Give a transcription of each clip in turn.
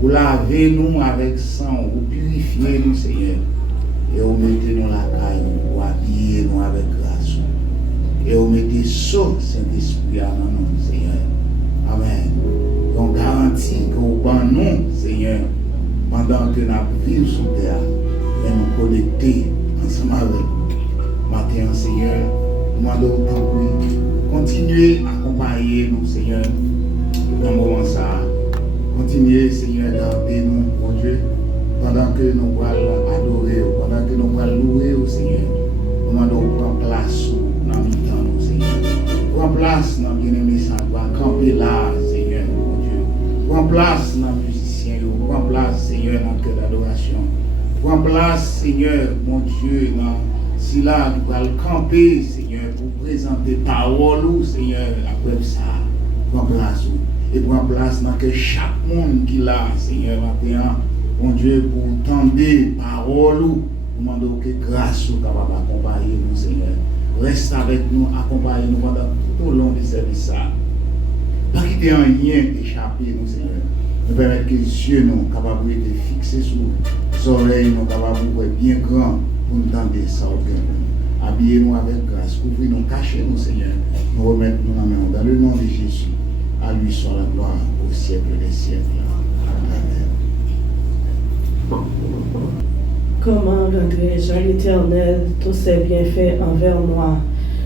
Vous lavez nous avec sang, vous purifiez nous, Seigneur. Et vous mettez nous la caille, vous habillez nous avec grâce. Et vous mettez saut Saint-Esprit à nous, Seigneur. Amen. On garantit que vous prenez nous, Seigneur, pendant que nous vivons sur terre, et nous connecter ensemble avec vous. Matin, Seigneur, nous demandons tant continuez à accompagner nous, Seigneur, dans le moment ça. Continuez, Seigneur, à garder nous, mon Dieu, pendant que nous allons adorer, pendant que nous allons louer au Seigneur. Nous demandons prendre place dans le temps, nous, Seigneur. Prends place dans le bien-aimé Saint, camper là, Seigneur, mon Dieu. Prends place dans le musicien, prends place, Seigneur, dans le cœur d'adoration. Prends place, Seigneur, mon Dieu, dans si là, nous allons camper, Seigneur, pour présenter parole, Seigneur, après ça. Prends place, et prends place dans que chaque monde qui l'a, Seigneur, maintenant, mon Dieu, pour tendre parole, nous demandons que grâce soit capable d'accompagner nous, Seigneur. Reste avec nous, accompagne-nous pendant tout au long du service. Pas quitter un lien échappé, nous, Seigneur. Nous permettre que les yeux nous capables de fixer sur les oreilles, nous capables de bien grand pour nous tendre ça au bien. Habillez-nous avec grâce, couvrez-nous, cachez-nous, Seigneur. Nous remettons nos mains dans le nom de Jésus. À lui soit la gloire au siècle des siècles. Amen. Comment rendrai-je à l'Éternel tous ses bienfaits envers moi?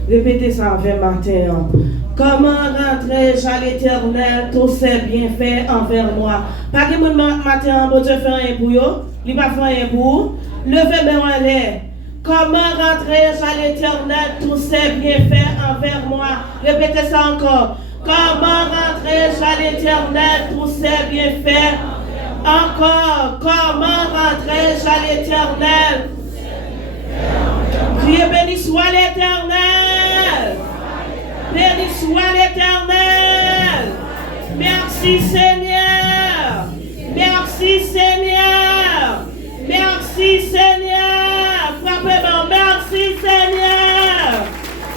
Répétez ça envers matin. Comment rendrai-je à l'Éternel tous ses bienfaits envers moi? Pas que mon matin, bon Dieu fait un pour vous, il va faire un pour levez mes en l'air. Comment rendrai-je à l'Éternel tous ses bienfaits envers moi? Répétez ça encore. Comment rendrai-je à l'Éternel tous ses bienfaits? Encore, comment rendrai-je à l'Éternel? Priez, béni soit l'Éternel. Béni soit l'Éternel. Merci Seigneur. Merci Seigneur. Merci Seigneur. Frappez-moi. Merci Seigneur.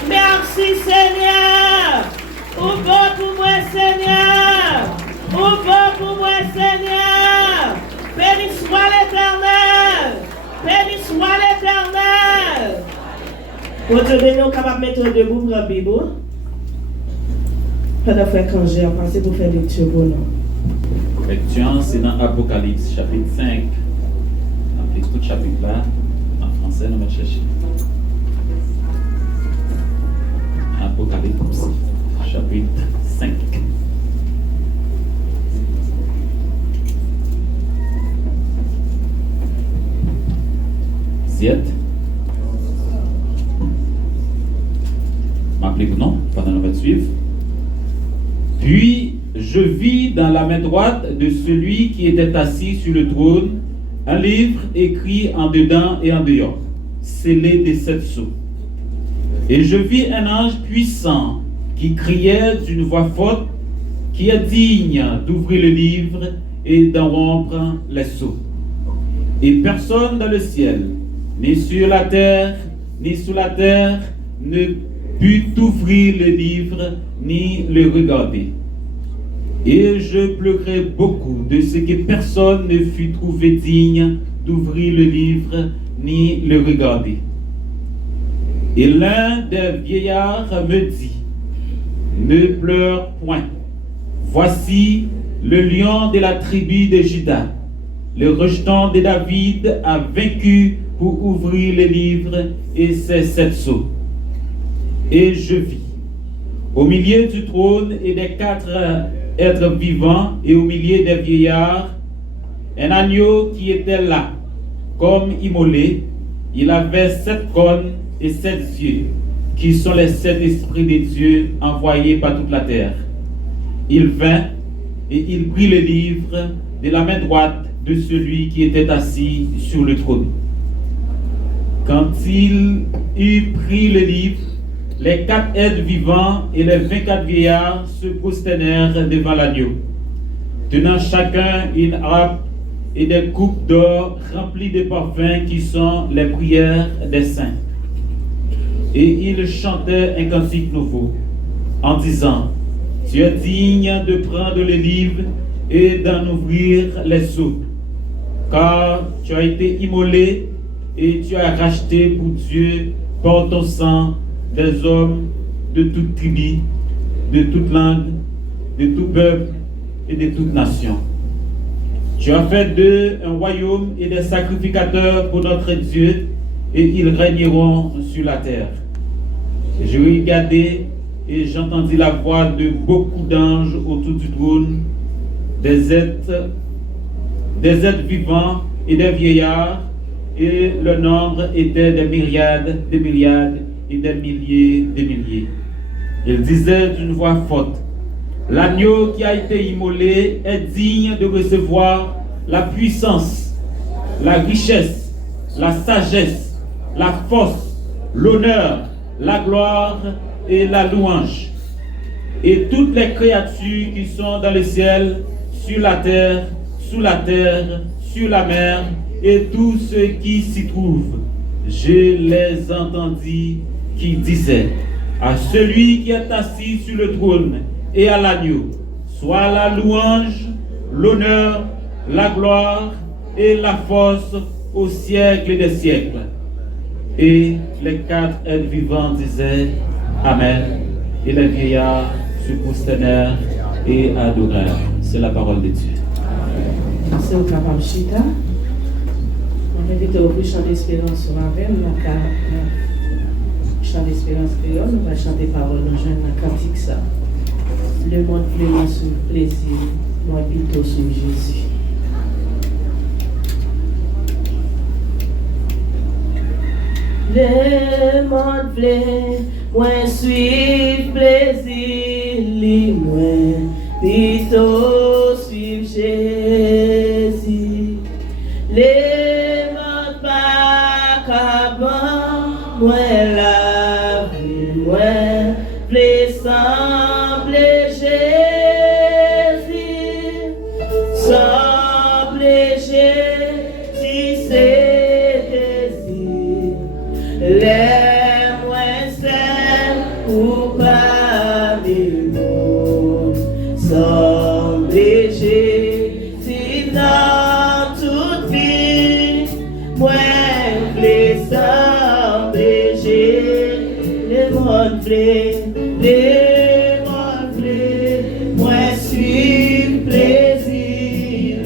Merci Seigneur. Ouvre pour moi Seigneur. Ouvre pour moi Seigneur. Béni soit l'Éternel. Béni soit l'Éternel. Votre béni, on est capable de mettre debout pour la Bible. Pendant que quand j'ai pensé pour faire lecture pour nous. Lecture, c'est dans Apocalypse chapitre 5. On fait tout chapitre là. En français, nous allons chercher. Apocalypse chapitre 5. M'appelez-vous non? Pendant qu'on va suivre. Puis je vis dans la main droite de celui qui était assis sur le trône un livre écrit en dedans et en dehors, scellé des 7 sceaux. Et je vis un ange puissant qui criait d'une voix forte, qui est digne d'ouvrir le livre et d'en rompre les sceaux. Et personne dans le ciel, ni sur la terre, ni sous la terre, ne put ouvrir le livre, ni le regarder. Et je pleurais beaucoup de ce que personne ne fut trouvé digne d'ouvrir le livre, ni le regarder. Et l'un des vieillards me dit, ne pleure point. Voici le lion de la tribu de Juda, le rejeton de David a vaincu pour ouvrir le livre et ses 7 sceaux. Et je vis, au milieu du trône et des 4 êtres vivants et au milieu des vieillards, un agneau qui était là, comme immolé. Il avait 7 cornes et 7 yeux, qui sont les 7 esprits de Dieu envoyés par toute la terre. Il vint et il prit le livre de la main droite de celui qui était assis sur le trône. Quand il eut pris le livre, les 4 êtres vivants et les 24 vieillards se prosternèrent devant l'agneau, tenant chacun une harpe et des coupes d'or remplies de parfums qui sont les prières des saints. Et ils chantaient un cantique nouveau, en disant, tu es digne de prendre le livre et d'en ouvrir les eaux. Car tu as été immolé et tu as racheté pour Dieu par ton sang des hommes de toute tribu, de toute langue, de tout peuple et de toute nation. Tu as fait d'eux un royaume et des sacrificateurs pour notre Dieu, et ils régneront sur la terre. Je regardais et j'entendis la voix de beaucoup d'anges autour du trône, des êtres vivants et des vieillards, et le nombre était des myriades et des milliers. Ils disaient d'une voix forte: l'agneau qui a été immolé est digne de recevoir la puissance, la richesse, la sagesse, la force, l'honneur, la gloire et la louange. Et toutes les créatures qui sont dans le ciel, sur la terre, sous la terre, sur la mer, et tous ceux qui s'y trouvent, je les entendis qui disaient à celui qui est assis sur le trône et à l'agneau, soit la louange, l'honneur, la gloire et la force au siècle des siècles. Et les 4 êtres vivants disaient Amen. Et les vieillards se prosternèrent et adorèrent. C'est la parole de Dieu. C'est au capable Chita. On invite au chant d'espérance sur la veine, chant d'espérance créole, on va chanter parole dans un cantique ça. Le monde plein sous plaisir, moi plutôt sur Jésus. Le monde plein, moi suis plaisir, li moi plutôt suivre Jésus. Le monde pas qu'avant, moi la vie, moi semble Jésus, semble Jésus, c'est désir. Les moins saints ou pas monde, semble Jésus dans toute vie. Moi, les semble Jésus, le monde plaît. Moi suis plaisir,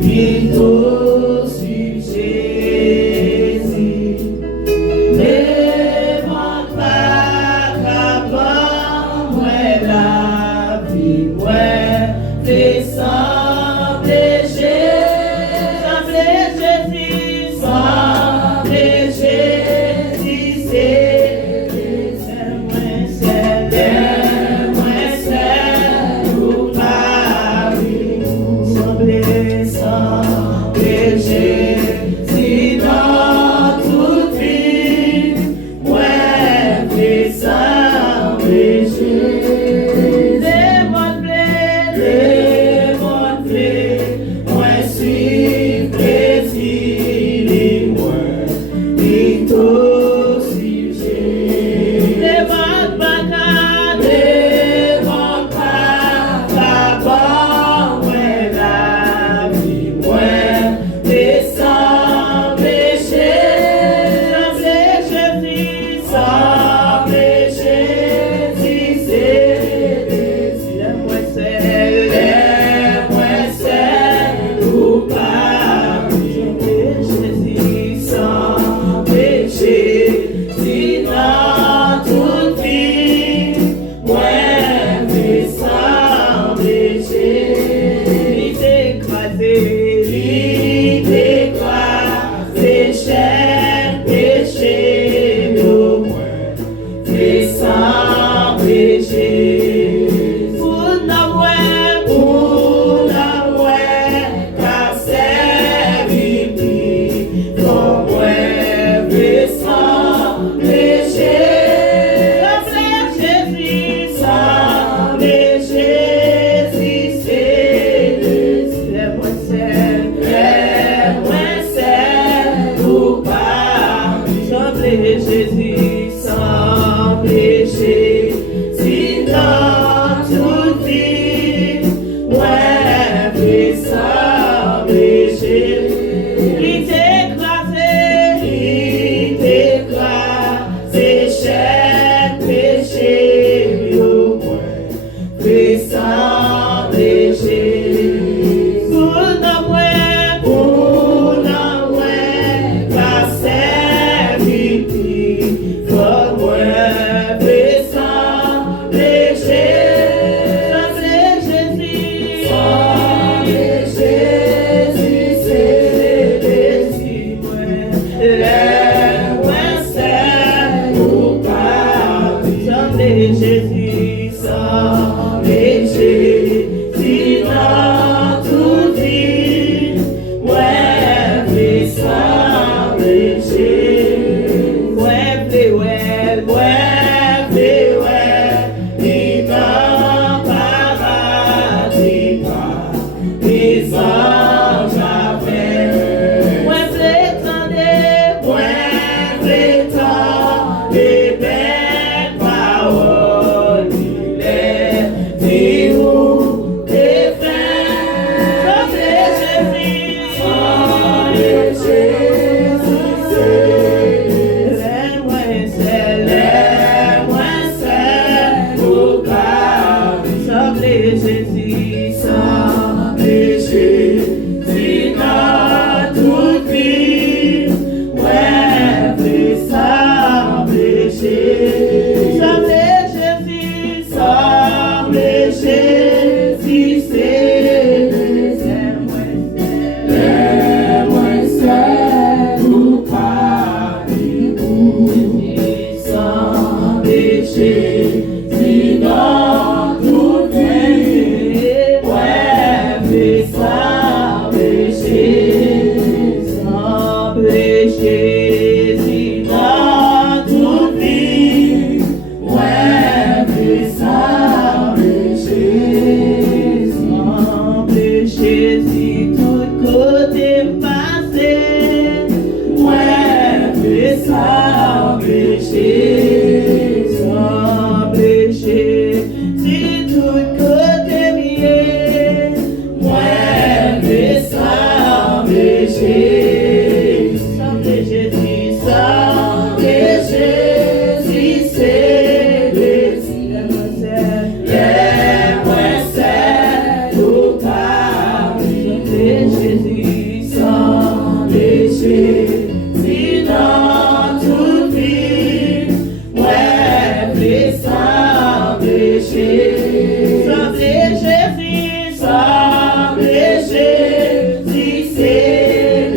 plutôt suis Jésus. Ne m'en pas qu'avant moi la vie, moi semble Jésus, semble Jésus, c'est semble Il t'écrasé chaque péché, au moins, fait sans péché. Pour nous, la servitude, pour moi, fait sans péché. Sans Jésus, Jésus, sans péché, dans toute vie, ouais, mais sans péché, ouais, il n'a paradis pas, les anges avaient, ouais, prétendez, belles paroles, il est dit où tes frères, sans Jésus, les moins c'est, au paradis, sans Jésus, sans péché, dans toute vie, ouais, mais sans péché, sans Jésus, sans péché, si c'est les moins c'est, au paradis, sans péché, dans toute vie, ouais, mais sans péché, sans péché, dans toute vie, ouais, mais sans péché, si tout côté passé, ouais, mais sans péché, si tout côté mieux, ouais, mais sans péché, sans péché, si c'est les moins c'est, tout Jésus, sans péché, si dans toute vie, ouais, mais sans péché, sans Jésus, sans péché, si c'est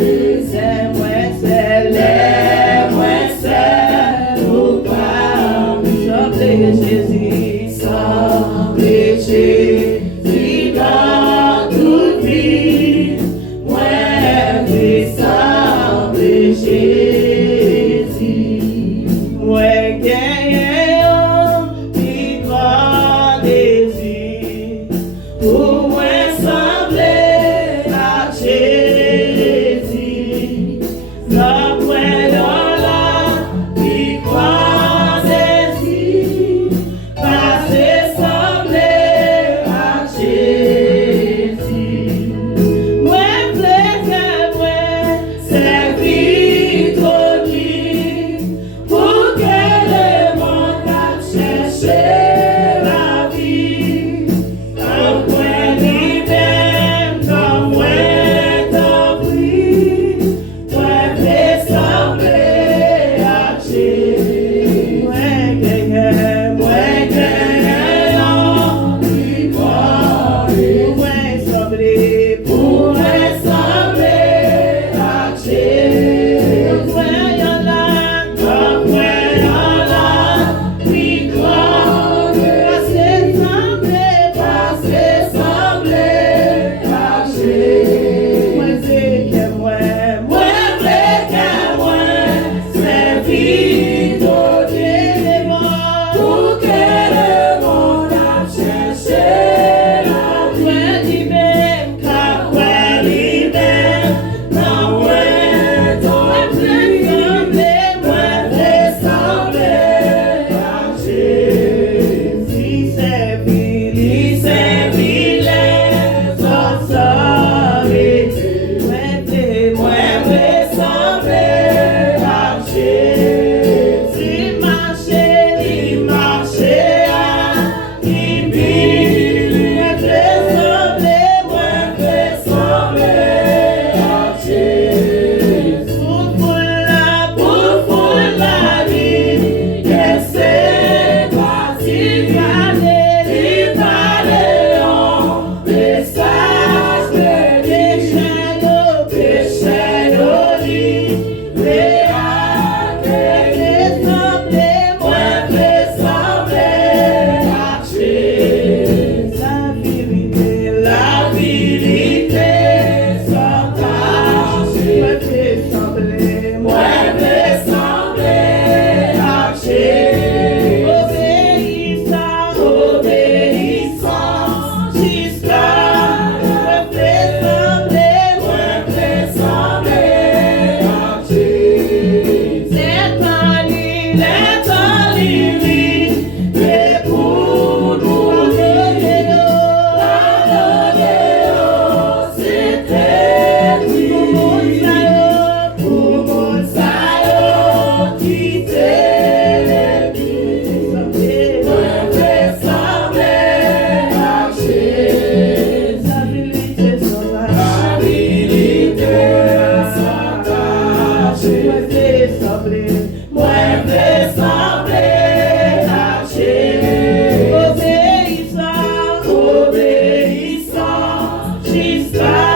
When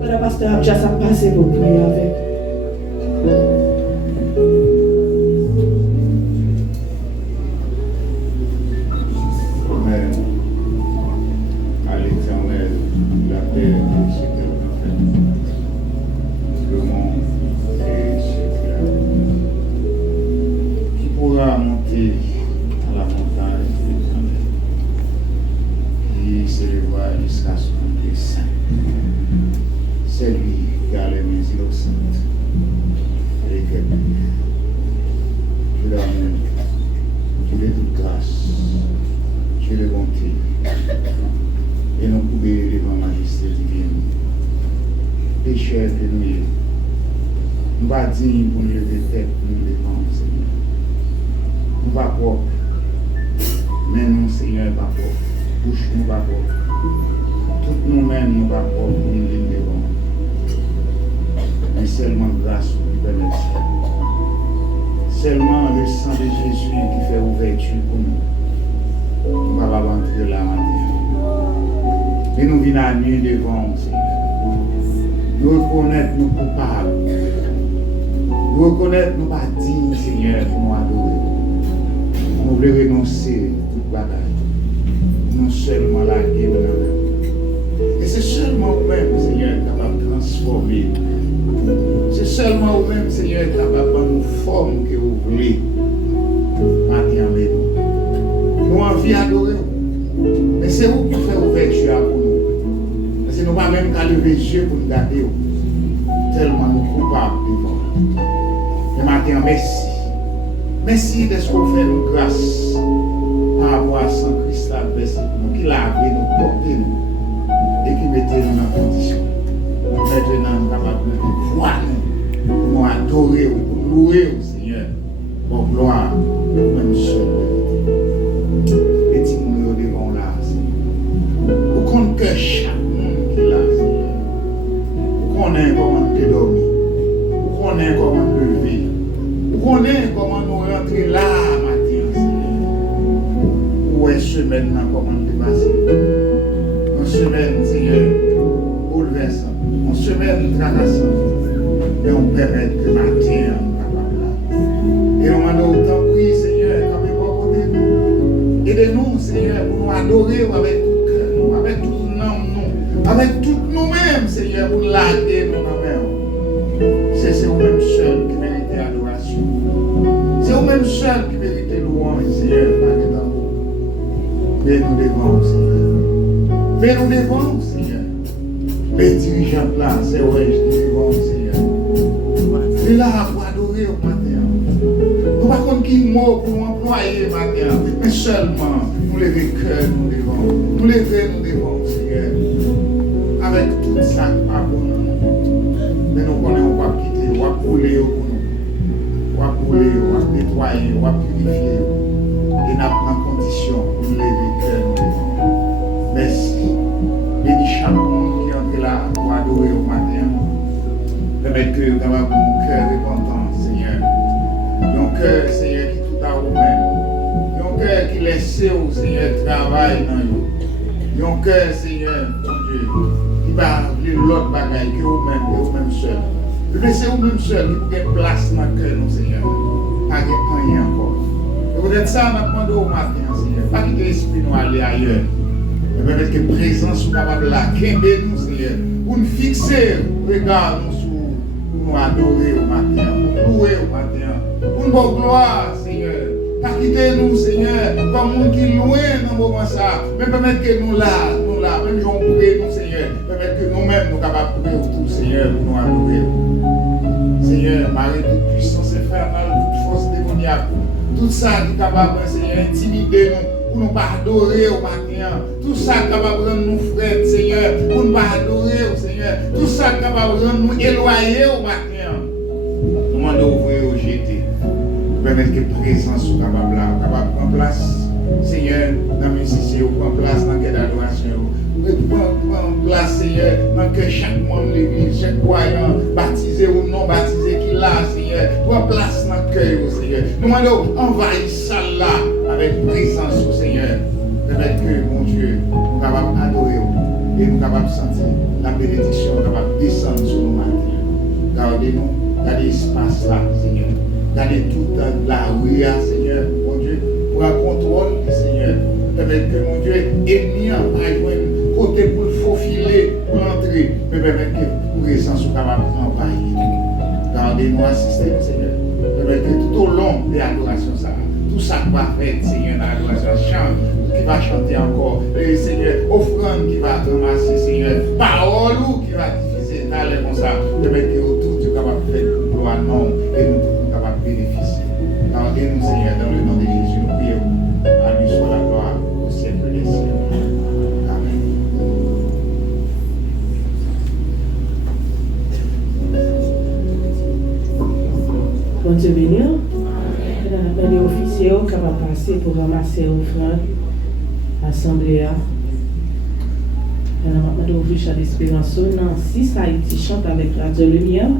Pendant pasteur Abja, ça passe pour prier avec. Amen. À l'Éternel, la paix et ce qu'elle a fait. Le monde et ce qu'il a fait. Qui pourra monter à la montagne de l'Éternel, qui s'élèvera jusqu'à son dessein. C'est lui qui a les mains innocentes et qui est pur. Je l'amène. Je l'ai toute grâce. Je l'ai bonté. Et nous pouvons devant la majesté divine. Pécheurs que nous sommes. Nous ne sommes pas dignes pour nous lever tête pour nous devant le Seigneur. Nous ne sommes pas propres. Mais nous, Seigneur, pas propres. Bouche nous pas propres. Toutes nous-mêmes, nous pas propres pour nous lever devant. Mais seulement grâce qui permet ça. Seulement le sang de Jésus qui fait ouverture pour nous. Nous ne pouvons pas entrer là maintenant. Mais nous venons à nuit devant, Seigneur. Nous reconnaître nos coupables. Nous reconnaître nos pas dignes, Seigneur, pour nous adorer. Nous voulons renoncer à toute bagaille. Non seulement la guerre. Et c'est seulement vous-même, Seigneur, capable de transformer. C'est seulement vous-même, Seigneur, capable de nous former que vous voulez. Matin avec nous. Nous envie d'adorer. Mais c'est vous qui faites ouverture pour nous. Parce que nous ne pouvons pas même qu'à lever les yeux pour nous garder. Tellement nous coupables devant. Mais matin, merci. Merci de ce que vous faites nous grâce par rapport à Saint Christ, merci pour nous, qui l'a appelé, nous porter nous et qui mettait nous dans la condition. Maintenant, nous sommes capables de voir nous, pour nous adorer, pour nous louer au Seigneur, pour gloire, pour même seul. Et si nous nous devons là, Seigneur, pour qu'on que chaque monde qui est là, Seigneur, pour qu'on ait comment te dormir, pour qu'on ait comment te lever, pour qu'on ait comment nous rentrer là, matin, Seigneur. Où est semaine, comment te passer? Une semaine, Seigneur, bouleversante. On se met tracassant et on permet que matin on capable là. Et on demande autant oui Seigneur, comme il va côté nous. Aidez-nous Seigneur pour nous adorer avec tout cœur nous, avec tout nous, avec tout nous-mêmes Seigneur pour laguer nos mains. C'est vous-même seul qui mérite l'adoration. C'est vous-même seul qui mérite louange Seigneur, pas que dans vous. Mais nous devons Seigneur. Mais nous devons Seigneur. Les dirigeants là, c'est ouais, je dis bon Seigneur. Et là, pour adorer au matin. Nous ne savons pas qui mot pour employer au matin, mais seulement nous lever le cœur, nous devons. Nous lever, nous devons, Seigneur. Avec tout ça, pas pour nous. Mais nous connaissons pas quitter, on va couler pour nous. On va couler, on va nettoyer, on va purifier. Et nous avons en condition pour nous lever le cœur, nous devons. Merci. Bénis chaque monde qui est là pour adorer au matin. Permettre que nous avons un cœur repentant, Seigneur. Un cœur, Seigneur, qui tout à vous-même. Un cœur qui laisse au Seigneur travail dans nous. Un cœur, Seigneur, mon Dieu, qui va l'autre bagaille que vous-même seul. Laissez vous-même seul qui peut être place dans le cœur, Seigneur. Pas de rien encore. Et peut-être ça, on a demandé au matin, Seigneur. Pas que l'esprit nous aller ailleurs. Mais permettre que la présence soit capable là, qu'aimer nous, Seigneur, pour nous fixer, regard nous sur, pour nous adorer au matin, pour nous louer au matin, pour nous gloire, Seigneur. Pas quitter nous, Seigneur, comme nous qui louons dans le moment ça, mais permettre que nous là, même si on prie nous, Seigneur, permettre que nous-mêmes nous capables de prier autour, Seigneur, pour nous adorer. Seigneur, Marie, toute puissance infernale, toute force démoniaque, tout ça qui est capable, Seigneur, intimider nous. Pour nous pas adorer au matin, tout ça capable de rendre nous frères, Seigneur, pour nous pas adorer au Seigneur, tout ça capable de rendre nous éloigner au matin. Nous demandons d'ouvrir au jeter, permettre que la présence soit capable là, capable de prendre place, Seigneur, dans mes musiciens, prendre place dans le d'adoration, prendre place, Seigneur, dans que chaque monde de l'église, chaque croyant, baptisé ou non baptisé qui là, Seigneur, prendre place dans le cœur, Seigneur. Nous demandons envahir ça là. Avec présence au Seigneur, permettre que, mon Dieu, nous capables d'adorer, et nous capables de sentir la bénédiction capable de descendre sur nos matins. Gardez-nous, gardez l'espace là, Seigneur. Gardez toute la rue, Seigneur, mon Dieu, pour un contrôle, Seigneur. Permettre que, mon Dieu, ennemi en paille, côté pour le faufiler, pour entrer, mais permettre que pour présence soit capable d'envahir. Gardez-nous, assistez-nous, Seigneur. Permettre que tout au long de l'adoration, ça, tout ça va faire, Seigneur, dans l'adoration, chante, qui va chanter encore, et Seigneur, offrande qui va ramasser, Seigneur, parole qui va diffuser, d'aller comme ça, permettre que autour tu es capable de faire pour gloire non, et nous sommes capables de bénéficier. Gardez-nous, Seigneur, dans le nom de Jésus, nous prions. À lui soit la gloire au siècle des siècles. Amen. Bon Dieu béni. Les officiers qui vont passer pour ramasser l'offrande, l'assemblée. Maintenant, on ouvre Chant d'Espérance. Nancy, Haïti chante avec Radio Lumière.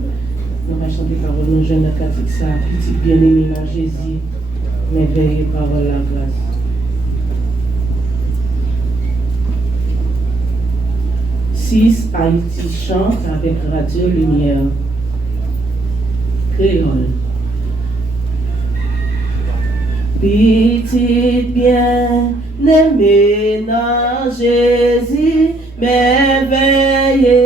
Nous allons chanter parole nos jeunes catholiques, ça, petit bien-aimé dans Jésus, merveilleux parole la grâce. Haïti chante avec Radio Lumière. Créole. Petite bien-aimée dans Jésus, merveilleux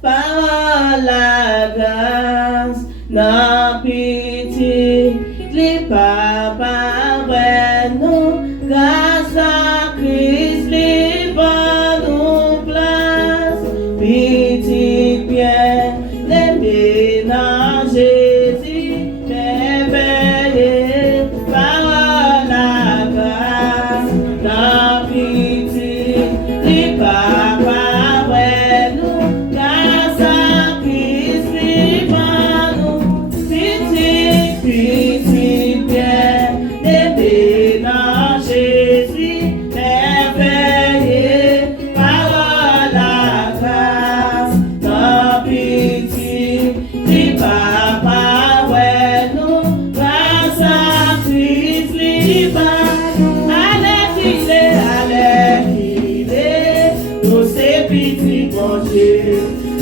par la grâce, n'a pitié, les papas, nous, grâce à Christ, les bonnes nous place, petite bien-aimée dans Jésus, merveilleux par la grâce, n'a pitié, les papas,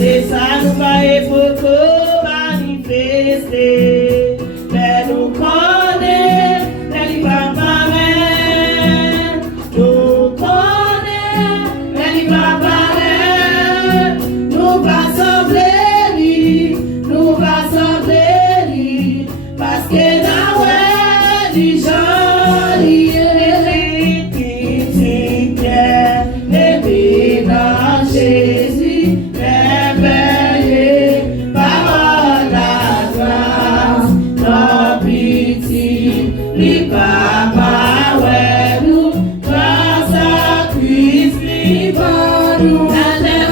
et ça nous va beaucoup manifester, mais nous connaissons les papas, nous connaissons les papas, nous va sembler, parce que dans les gens, les petits les dans Jésus. Les papas, ouais, nous, grâce à Christ, les nous, allez,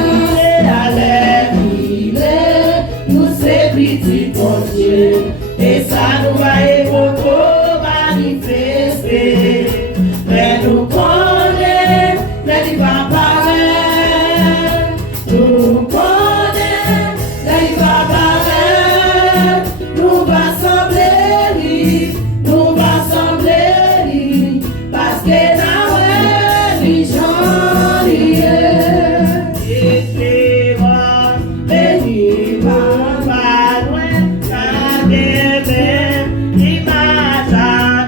nous, c'est petit pour Dieu, et ça nous va beaucoup manifester, mais nous connaissons, les papas, nous connaissons, les papas, nous va sembler. Parce que dans les gens, espérance, béni, pas loin, quand des belles images à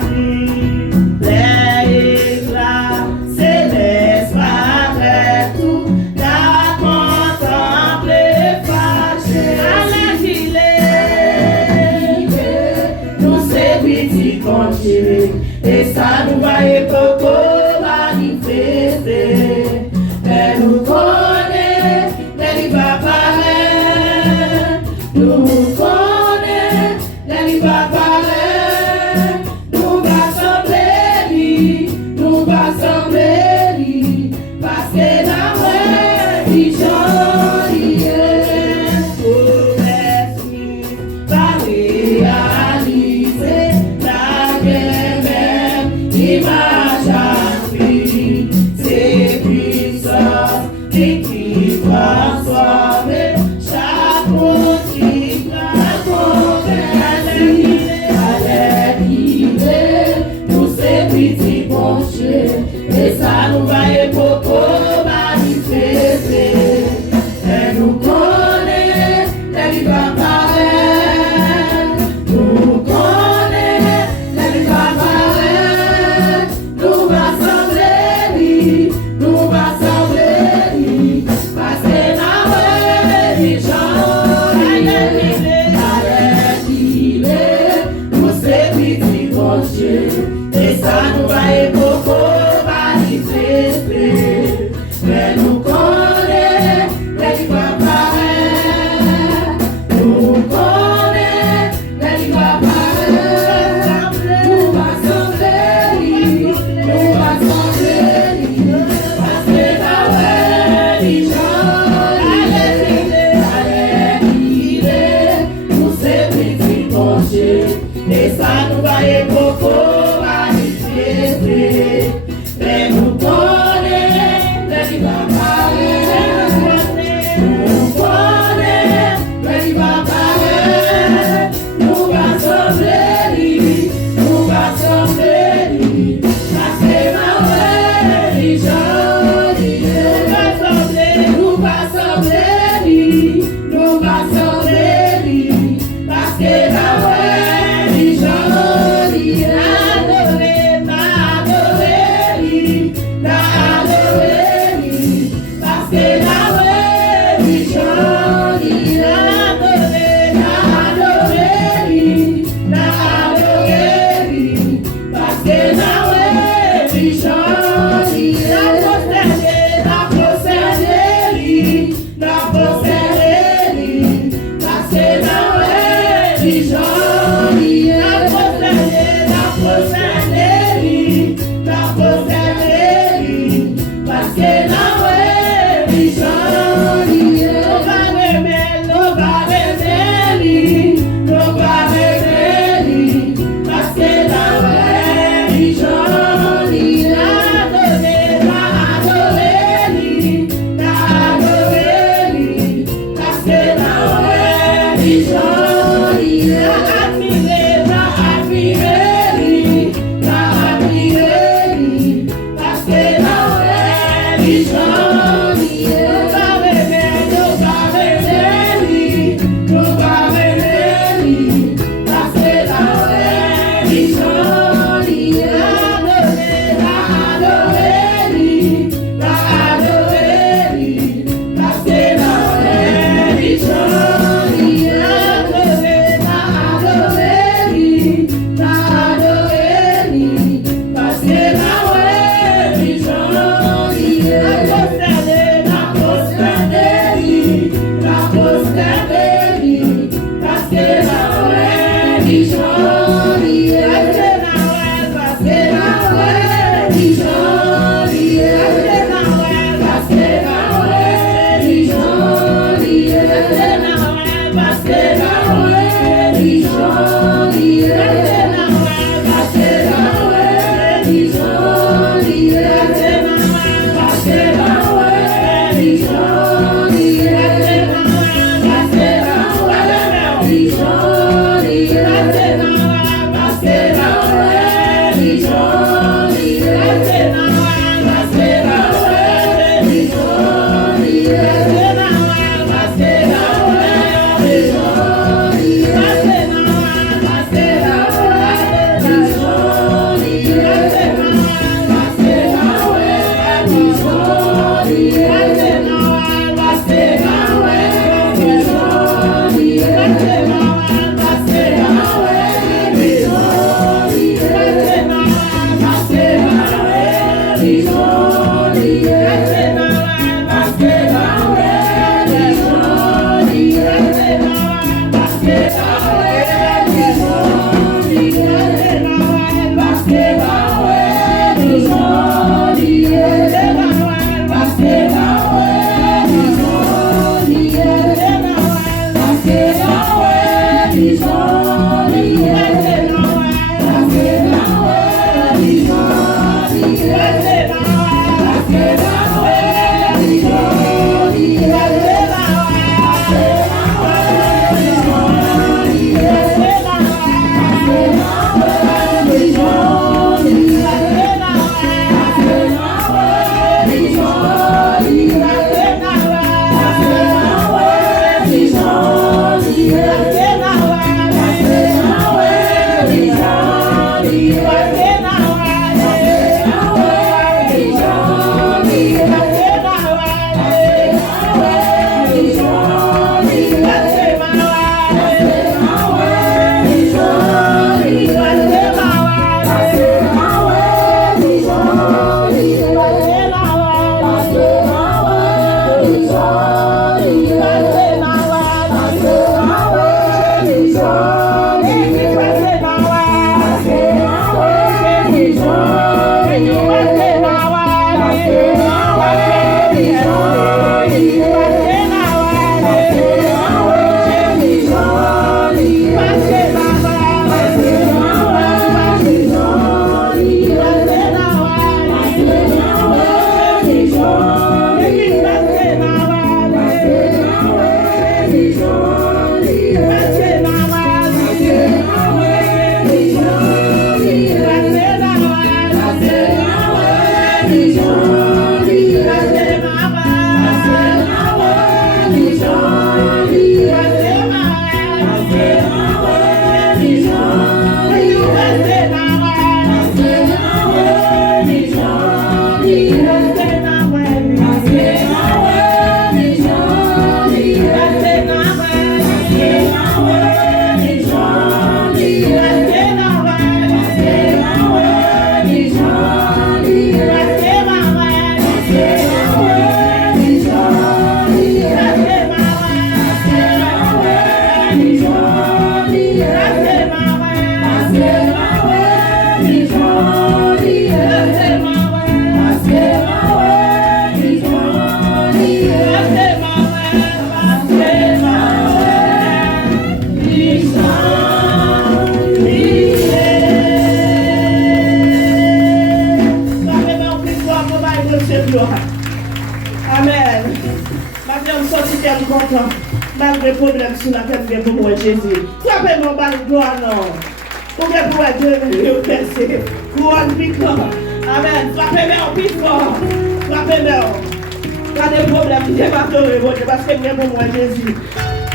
les éclats, célestes, paraît tout, la contempler, fâché, à la nous c'est petit continuer. Et ça nous va beaucoup manifester. Et nous connaissons les papas, nous connaissons les papas, nous va sembler, parce que dans la religion, pour l'esprit va réaliser la guerre. Viva les va paraître. Nous connaissons, les va paraître. Nous va sembler, nous va sembler. Parce que la religion, nous c'est petit bon Dieu. Et ça nous va beaucoup manifester. Mais nous connaissons, mais il va paraître. Nous content. Malgré le problème sur la tête, bien pour moi, Jésus. Frappez mon bal de gloire, non. Pour que pour Dieu, merci. Couronne piquant. Amen. Frappez-moi plus fort. Frappez-moi. Pas de problème, je ne vais pas te bon Dieu, parce que bien pour moi, Jésus.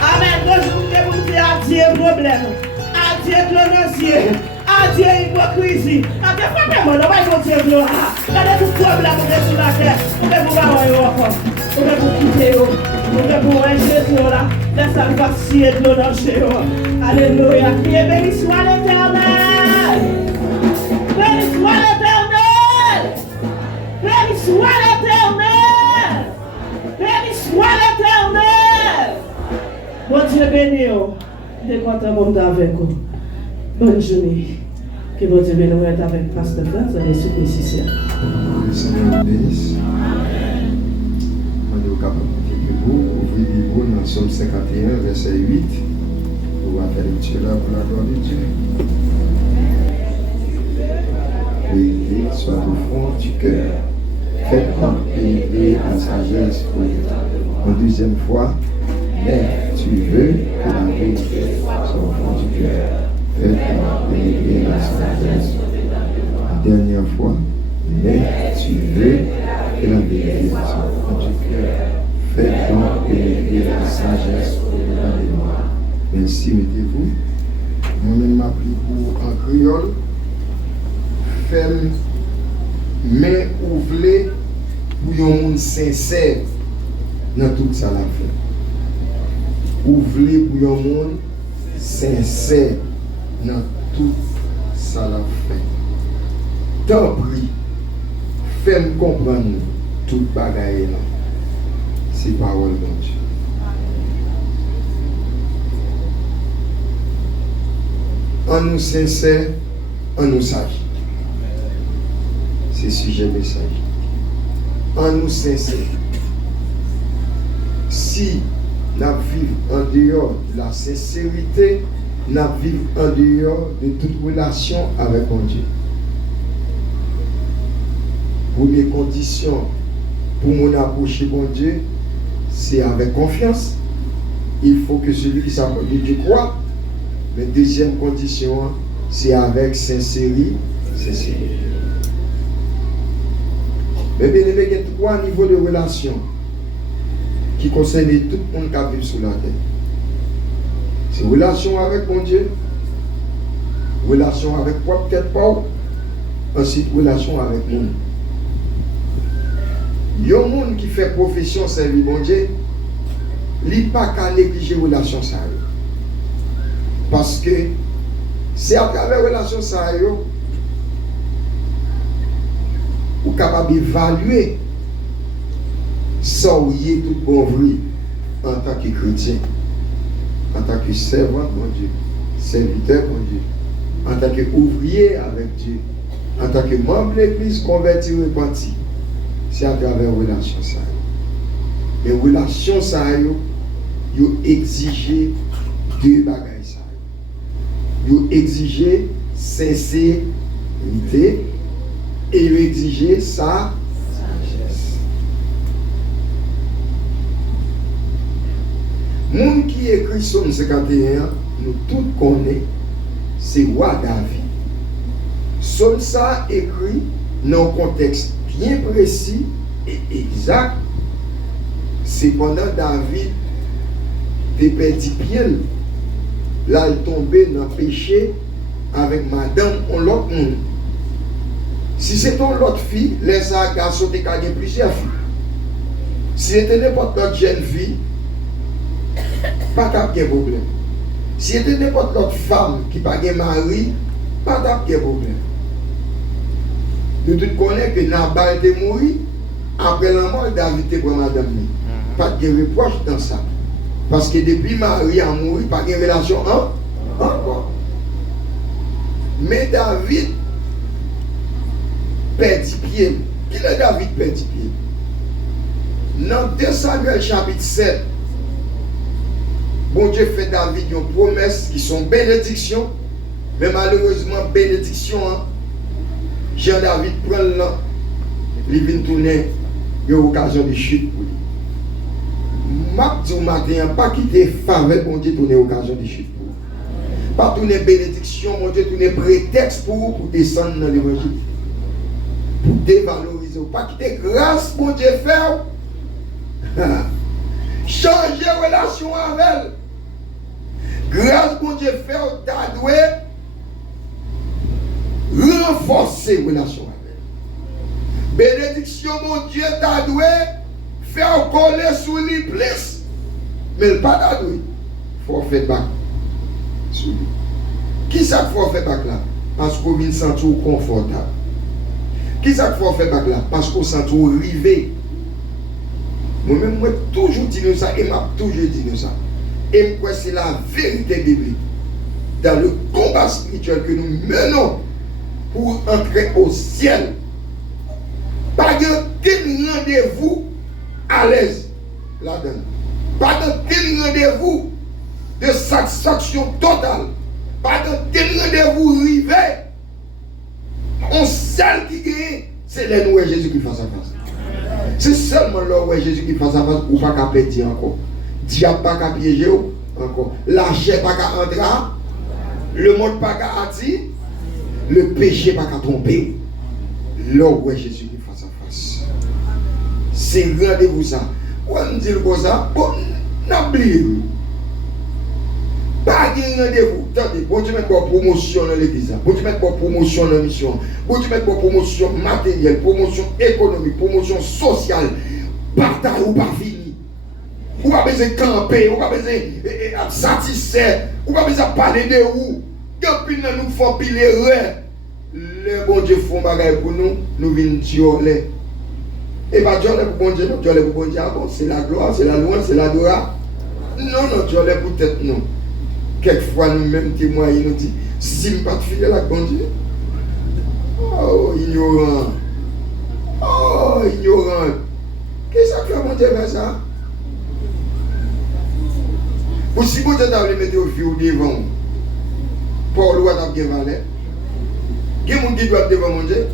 Amen. Bonjour, je vous dis adieu problème. Adieu clonancier. Adieu hypocrisie. Adieu frappez-moi, non, pas de Dieu gloire. Regardez tout problème sur la terre. Pour que vous m'envoyez encore. Pour que vous quittez. Pour que vous Jésus là. Laisse la passer de l'eau dans chez vous. Alléluia. Criez, béni soit l'Éternel. Béni soit l'Éternel. Béni soit l'Éternel. Béni soit l'Éternel. Bon Dieu béni. Je suis content de avec vous. Bonne journée. Que bon Dieu béni être avec Pasteur France et les suites nécessaires. Le Seigneur bénisse. On est capable de ouvrir les Bibles dans Somme 51, verset 8. On va faire lecture là pour la gloire de Dieu. Vérité soit au fond du cœur. Faites-en pénétrer la sagesse pour vous. En deuxième fois, mais tu veux que la vérité soit au fond du cœur. Faites-en pénétrer la sagesse. La dernière fois, mais tu veux que la vérité soit au fond du cœur. Faites-en pénétrer la sagesse au-delà des lois. Ainsi, mettez-vous. Moi-même m'appelle pour en créole. Faites, mais ouvrez pour un monde sincère dans tout ça la fait. Ouvrez pour un monde sincère dans tout ça la fait. Tant pis, faites comprendre tout bagaille là. C'est parole de Dieu. En nous sincère, en nous sage. C'est sujet message. En nous sincère. Si nous vivons en dehors de la sincérité, nous vivons en dehors de toute relation avec mon Dieu. Première condition pour mon approcher mon Dieu, c'est avec confiance. Il faut que celui qui s'approche de Dieu croit. Mais deuxième condition, c'est avec sincérité. Mais bien aimé, il y a trois niveaux de relation qui concernent tout le monde qui vit sur la terre. C'est relation avec mon Dieu, relation avec propre tête pas, ensuite relation avec nous. Il y a un monde qui fait profession servir mon Dieu, il n'est pas qu'à négliger la relation ça. Parce que c'est à travers la relation ça ou capable d'évaluer ça où il est tout bon vrai en tant que chrétien, en tant que servant de mon Dieu, serviteur de mon Dieu, en tant qu'ouvrier avec Dieu, en tant que membre de l'église converti repenti. C'est à travers la relation ça. Les relations ça yo exiger deux bagages ça. Yo exiger sincérité et yo exiger sa sagesse. Moun qui écrit Somme 51, nous tous connaissons, c'est roi David. Somme ça écrit dans un contexte bien précis et exact. C'est pendant David te perdu pied, là il tombé dans le péché avec madame on l'autre monde. Si c'est ton l'autre fille, les garçons te gagné plusieurs filles. Si c'était n'importe quelle jeune fille, pas de problème. Si c'était n'importe quelle femme qui n'a pas de mari, pas de problème. Nous tous connaissons que Nabal était mort, après la mort, David était pour madame. Pas de reproche dans ça. Parce que depuis Marie a mouru, pas de relation encore. Mais David perdit pied. Qui est David perdit pied? Dans 2 Samuel chapitre 7, bon Dieu fait David une promesse qui sont bénédictions, mais malheureusement, bénédiction, Jean-David prend il vient tourner, il y a occasion de chute pour lui. m'a dit au matin, pas quitter faveur, bon Dieu, tourner occasion de chute. Pas tourner bénédiction, mon Dieu, tourner prétexte pour descendre dans l'évangile. Pour dévaloriser. Pas quitter grâce, mon Dieu, faire. Changer relation avec elle. Grâce, mon Dieu, faire, t'as doué. Renforcer relation avec elle. Bénédiction, mon Dieu, t'as doué. Faire coller sous les plus. Mais pas t'as doué. Faut faire bac. Qui ça qu'il faut faire bac là? Parce qu'on vient sentir confortable. Qui ça qu'il faut faire bac là? Parce qu'on sent tout rivé. Moi-même, moi, toujours dit ça et m'a toujours dit ça. Et moi, c'est la vérité biblique. Dans le combat spirituel que nous menons pour entrer au ciel. Pas de tel rendez-vous à l'aise là-dedans. Pas de tel rendez-vous de satisfaction totale. Pas de tel rendez-vous rivé. On seul qui gagne, c'est les nous et Jésus qui face à face. C'est seulement là où Jésus qui face à face ou pas qu'à péter encore. Diable pas qu'à piéger encore. La chair pas qu'à entrer. Le monde pas qu'à attirer. Le péché pas qu'à tromper. Là où Jésus qui face à face. C'est rendez-vous ça. On dit comme ça, bon, n'oubliez pas de rendez-vous. Attendez, bon Dieu met quoi promotion dans l'église, bon Dieu met quoi promotion dans la mission, bon Dieu met quoi promotion matérielle, promotion économique, promotion sociale, partage ou pas fini. Ou pas besoin de camper, ou pas besoin de satisfaire, ou pas besoin de parler de où. Depuis nous faisons pile erreur, le bon Dieu font bagaille pour nous, nous venons violer. Et pas Dieu pour bon Dieu, non, Dieu pour bon Dieu, bon, c'est la gloire, c'est la louange, c'est l'adoration. Non, Dieu pour tête non. Quelquefois nous-mêmes témoignons, nous disons, si je ne suis pas fidèle à bon Dieu. Oh, ignorant. Oh, ignorant. Qu'est-ce que ça fait mon Dieu faire ça? Ou si bon Dieu t'a mettre au fil devant, pour le roi bien valet. Qui est-ce qui doit être devant mon Dieu?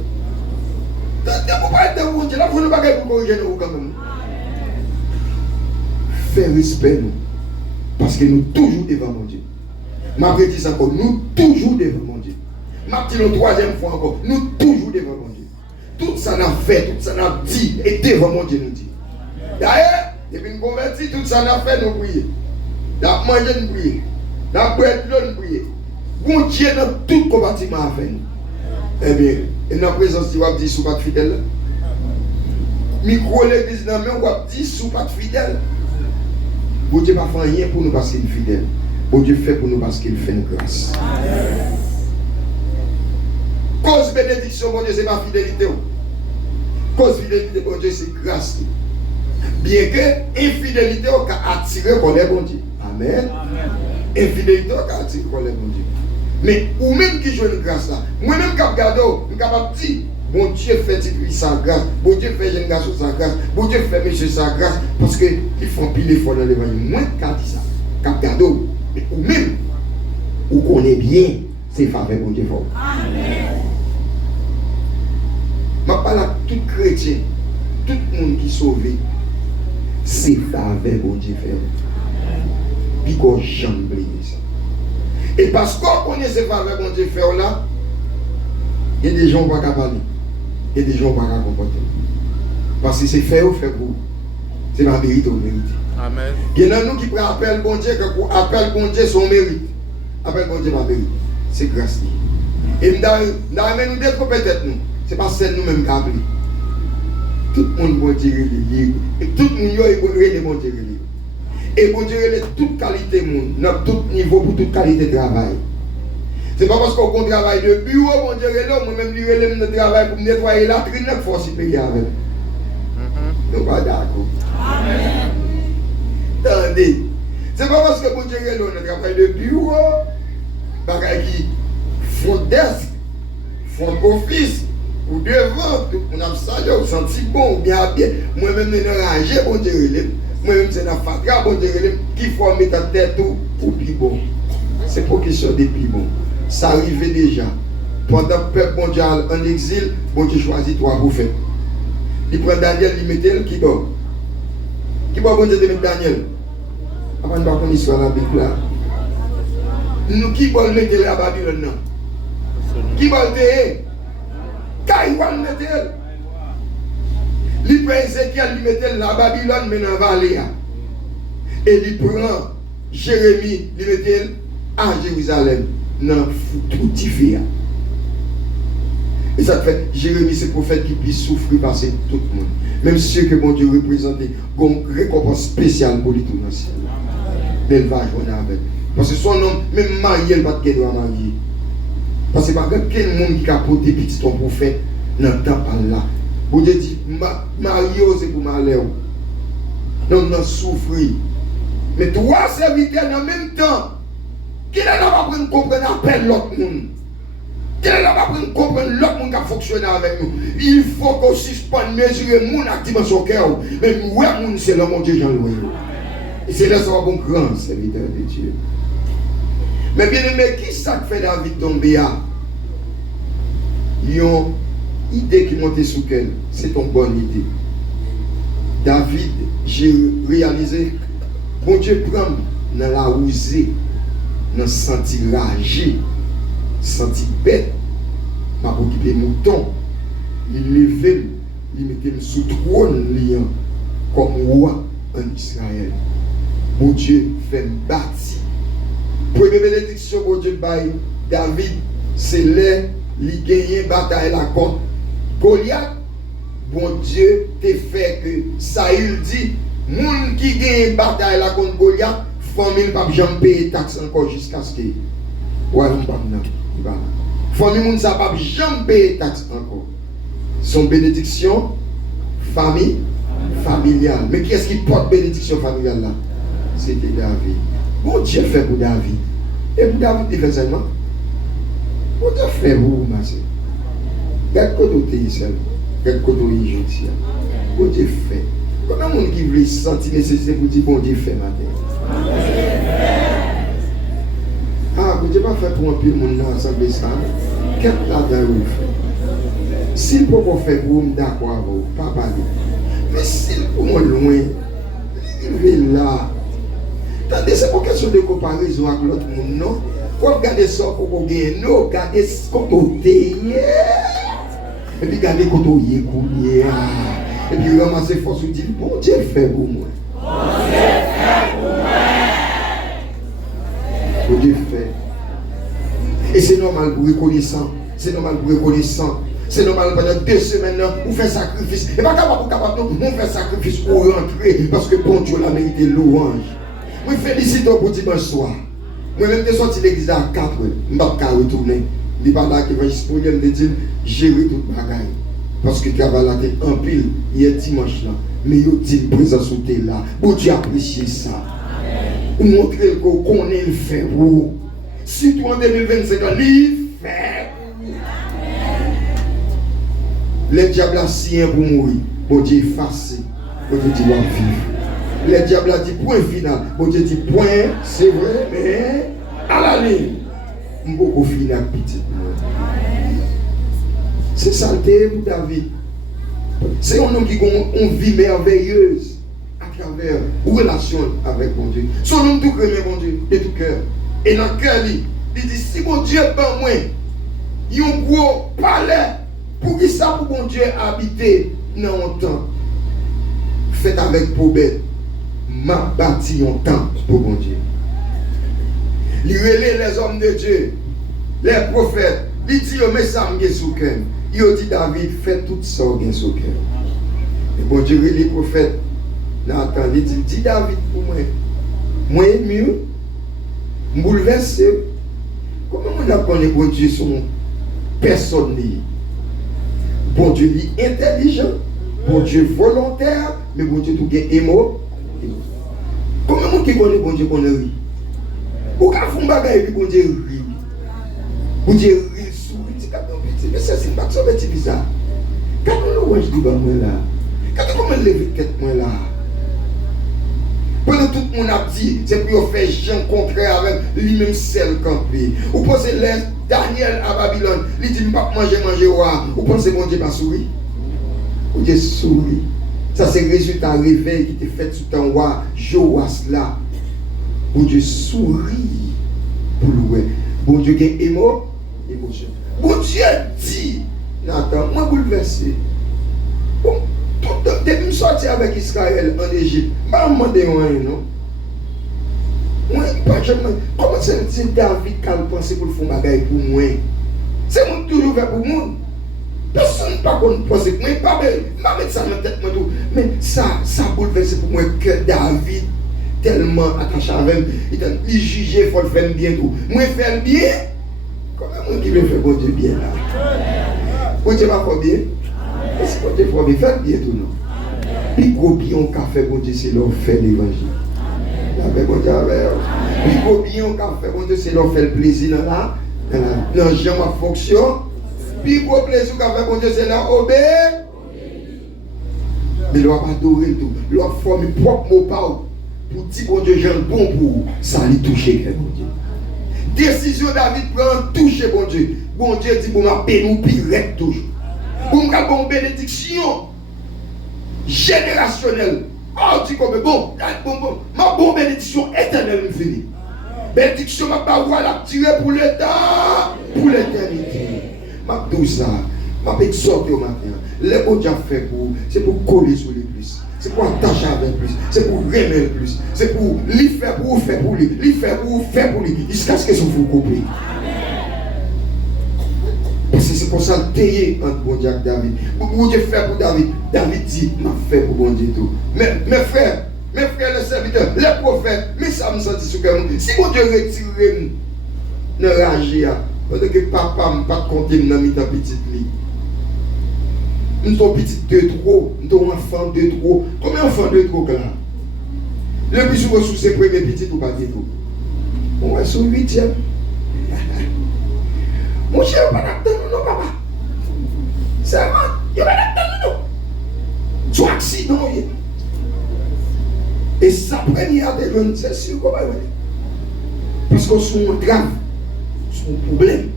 Tu ne peux pas être devant mon Dieu. Là, il ne faut pas corriger nous quand même. Fais respect nous. Parce que nous toujours devant mon Dieu. Ma dit ça encore, nous toujours devant mon Dieu. Ma dit une troisième fois encore, nous toujours devant mon Dieu. Tout ça n'a fait, tout ça n'a dit, et devant mon Dieu nous dit. D'ailleurs, depuis nous convertis, tout ça n'a fait, nous prier. Nous manger, nous prier. Nous boire de l'eau, nous prier. Bon Dieu dans tout combattement à faire. Eh bien, et dans la présence, tu vas dire, sous pas de fidèle. Micro l'église, dans la main, on va dire, sous pas de fidèle. Bon Dieu ne fait rien pour nous parce qu'il est fidèle. Bon Dieu fait pour nous parce qu'il fait une grâce. Amen. Cause bénédiction, bon Dieu, c'est ma fidélité. Cause fidélité, bon Dieu, c'est grâce. Bien que infidélité, on a attiré qu'on est bon Dieu. Amen. Infidélité, on a attiré qu'on est bon Dieu. Mais ou même qui joue une grâce là, moi-même qui regarde, je suis capable de dire, bon Dieu fait sa grâce, bon Dieu fait jeune garçon sa grâce, bon Dieu fait monsieur sa grâce, parce qu'ils font pile fort dans l'évangile. Moi, qui dit ça, qui regarde, mais ou même, ou connaît bien, c'est faveur bon Dieu fort. Amen. Je parle à tout chrétien, tout le monde qui est sauvé, c'est faveur bon Dieu fort. Puis qu'on jamais oublié ça. Et parce qu'on connaît ces faveurs bon Dieu fait là, il y a des gens qui ne peuvent pas parler. Il y a des gens qui ne peuvent pas comporter. Parce que c'est fait ou fait pour. C'est ma mérite ou mérite. Amen. Il y en a nous qui prennent appel bon Dieu, que appel bon Dieu son mérite. Appel bon Dieu ma mérite. C'est grâce. Et nous devons nous d'être peut-être nous. Ce n'est pas celle nous-mêmes qui appelons. Tout le monde bon Dieu est libre. Et tout le monde est bon Dieu libre. Et bon Dieu est toute qualité monde, dans tout niveau pour toute qualité de travail. C'est pas parce qu'on travaille de bureau, bon Dieu est là, moi-même je le travail pour nettoyer la trine, il faut aussi payer avec. Nous pas d'accord. Amen. Attendez. C'est pas parce que bon Dieu est là, on travaille de bureau, bagaille qui font desk, font office, ou devant, on a salé, on senti bon, ou bien bien. Moi-même je suis rangé, bon Dieu est là. Moi-même c'est dans Fatra, bon Dieu est là, qui faut mettre en tête pour plus bon. C'est pour question des plus bons. Ça arrivait déjà. Pendant que le peuple mondial en exil, bon Dieu choisit trois prophètes. Il prend Daniel, il met le qui dort. Qui va bon Dieu de mettre Daniel? Avant de voir l'histoire de la Bible là. Nous qui va mettre la Babylone non? Qui va le faire? Qui va le mettre? L'Hyper Ézéchiel lui mettait la Babylone mais dans la vallée. Et il prend Jérémie, il mettait à Jérusalem, dans tout Tifia. Et ça fait, Jérémie, c'est le prophète qui puisse souffrir parce que tout le monde. Même ceux que mon Dieu représentait, une récompense spéciale pour lui tout dans le ciel. Elle va jouer avec. Parce que son homme, même marié, elle va te doit marier. Parce que pas quel monde qui a porté petit ton prophète dans le temps là. Vous Dieu dit, marié, c'est pour malheur. Non, non, souffrir. Mais trois serviteurs en même temps, qui n'a pas pris comprendre appel l'autre monde. Qui n'a pas pris comprendre l'autre monde qui a fonctionné avec nous. Il faut qu'on suspende mesurer mon activement son cœur. Mais ouais, c'est le mon Dieu Jean-Louis. Et c'est là que ça va un grand serviteur de Dieu. Mais bien aimé, qui ça fait David tomber à? Ils ont une idée qui monte sous cœur. C'est une bonne idée. David, j'ai réalisé, bon Dieu prend dans la osée, dans le senti ragé, senti bête, m'a occupé mouton, il levait, il mettait sous trône liant comme roi en Israël. Bon Dieu fait me bâtir. Première bénédiction, bon Dieu baille David, c'est là, il gagne bataille la contre Goliath. Bon Dieu te fait que Saül dit, moun qui gagne bataille la contre Goliath, famille pas jamais payer taxe encore jusqu'à ce que ouais on pas non. Famille moun ça pas jamais payer taxe encore. Son bénédiction famille familiale. Mais qui est-ce qui porte bénédiction familiale là? C'était David. Bon Dieu fait pour David. Et pour David il fait seulement. Bon Dieu fait pour ma sœur. Quel côté tu es seul? Quel côté tu es gentil? Bon Dieu fait. Comment monde qui veut sentir nécessaire pour dire bon Dieu fait matin? Ah, vous n'avez pas fait pour un peu de monde dans l'assemblée ça. Qu'est-ce que vous faites? S'il peut pas faire pour vous, d'accord avec vous, pas parler. Mais s'il peut pas loin, il est là. Attendez, c'est pas question de comparaison avec l'autre monde, non? Faut regarder ça pour vous gagner, non? Regardez ce qu'on a fait. Et puis regardez quand on y est. Et puis ramasser force et dire, bon Dieu fait pour moi. Bon Dieu fait pour moi. Bon Dieu fait. Et c'est normal pour reconnaissant. C'est normal pour reconnaissant. C'est normal pendant 2 semaines, vous faites sacrifice. Et pas capable, vous faites sacrifice pour rentrer. Parce que bon Dieu l'a mérité louange. Moi, félicite pour dimanche soir. Moi-même, je suis sorti de l'église à 4 heures. Je ne vais pas retourner. Il n'y a pas là qui va disponible de dire gérer toute bagaille. Parce que le travail là était en pile hier dimanche là. Mais il dit présence sous tes là. Bon Dieu apprécie ça. Ou montrer qu'on connaît le fait pour. Surtout en 2025, il fait. Le diable a signé pour mourir. Bon Dieu effacé. Bon Dieu dit va vivre. Le diable a dit point final. Bon Dieu dit point, c'est vrai, mais à la ligne. Beaucoup final petit. C'est ça le pour David. C'est un homme qui a une vie merveilleuse à travers une relation avec mon Dieu. C'est un homme tout créé, mon Dieu, de tout cœur. Et dans le cœur, il dit, si mon Dieu est moi, il y a un gros palais pour qui ça pour mon Dieu habiter dans un temps. Fait avec poubelle, m'a bâti un temps pour mon Dieu. Il relève les hommes de Dieu, les prophètes. Il dit, mais ça me sous cœur. Il dit, David, fais tout ça sous cœur. Et bon Dieu, les prophètes, Nathan, il dit, David, pour moi, moi mieux, me bouleverser. Comment on appelle bon Dieu son personne? Bon Dieu est intelligent, bon Dieu volontaire, mais bon Dieu tout est émo. Comment on connaît bon Dieu qu'on rit? Ou quand on fait un bagage, bon Dieu rit. Bon Dieu rit. Mais ça, c'est pas ça, c'est bizarre. Quand on le dit, moi là, quand on me lève tête, moi là, pendant tout le monde a dit, c'est pour faire gens contraire avec lui-même seul campé. Vous pensez, Daniel à Babylone, il dit, pas manger, ou pensez, mon Dieu, pas sourire. Ou Dieu sourit. Ça, c'est le résultat réveil qui était fait sous ton roi Joas là. Bon Dieu sourit pour louer. Bon Dieu gagne émotion. Bon Dieu dit, Nathan, moi bouleversé. Bon, depuis que je suis sorti avec Israël en Égypte, je ne me demande rien, non? Moi, comment c'est David qui a pensé pour faire des choses pour moi? C'est moi qui toujours fait pour moi. Personne ne peut pas penser pour moi. Je ne vais pas mettre ça dans la tête. Mais ça bouleverse pour moi que David, tellement attaché avec moi, il juge, il faut le faire bien tout. Moi, je fais le bien. Comment moi qui veux faire bon Dieu bien là? Bon Dieu va faire bien. Est-ce que bon Dieu va faire bien tout non? Puis gros bien qu'a fait bon Dieu, c'est leur faire l'évangile. Avec bon Dieu avec. Puis gros bien qu'a fait bon Dieu, c'est leur faire le plaisir dans la jambe à fonction. Puis gros plaisir qu'a fait bon Dieu, c'est leur obéir. Mais leur pas adorer tout. Leur forme propre mot pas pour dire bon Dieu, j'ai un bon pour ça lui toucher bon Dieu. Décision David prend toucher bon Dieu. Bon Dieu dit bon ma paix nous pirate toujours. Pour me faire une bénédiction générationnelle. Oh, dit comme bon, ma bonne bénédiction éternelle me finit. Bénédiction ma parole a tiré pour le temps, pour l'éternité. Ma douce, ma exhorter au matin. Les bon Dieu fait pour, c'est pour coller sur les plus. C'est pour attacher avec plus. C'est pour remettre plus. C'est pour lui faire pour vous faire pour lui. Lui faire pour vous faire pour lui. Jusqu'à ce que ça vous coupe. Parce que c'est pour ça le tailler entre bon Dieu et David. Bon Dieu fait pour David. David dit, m'a fait pour bon Dieu tout. Mais mes frères, les serviteurs, les prophètes, mais ça me sentit sur le si bon Dieu retire dans la rage, parce que papa ne pas compter dans mes petites lits. Nous sommes petits de trop, nous sommes enfants de trop. Combien d'enfants de trop là? Le plus souvent sous ses premiers petits ou pas du tout. On va sur 8e. Mon cher, on va pas non, papa. C'est vrai, il va pas non. Soit accident. Et ça première des jeunes, c'est sûr qu'on va aller. Parce qu'on sont grave, son problème.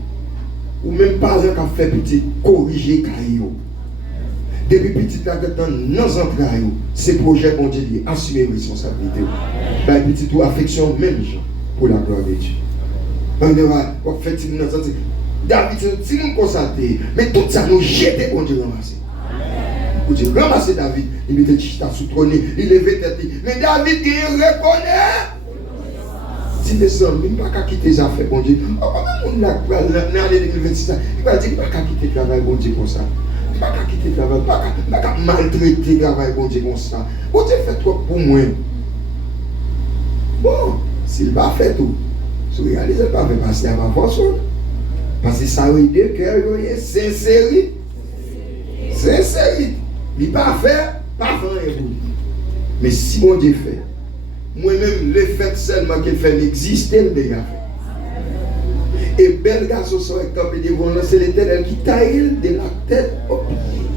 Ou même parents qui ont fait petit corriger caillou. Depuis petit là, dans nos entrailles, ces projets bon Dieu dit assumer responsabilité. Bah petit tout affection même gens pour la gloire de Dieu. On fait David, si nous constatons, mais tout ça nous jette bon Dieu ramasser. Bon Dieu ramasser David, il mettait chita sous trône, il levait tête. Mais David il reconnaît. Si les hommes, il ne va pas quitter les affaires bon Dieu. Comment on a dans l'année 2026, il va dire qu'il ne va pas quitter le travail bon Dieu comme ça. Il ne va pas quitter le travail, il ne va pas maltraiter le travail bon Dieu comme ça. Bon Dieu fait trop pour moi. Bon, s'il va faire tout, si vous réalisez, il ne va pas passer à ma force. Parce que ça veut dire que c'est sincérité. Sincérité. Il ne va pas faire, pas faire. Mais si bon Dieu fait, moi-même, le fait seulement qu'il fait n'existe, il déjà fait. Et bel garçon sont campés devant nous, c'est l'Éternel qui taille de la tête au pied.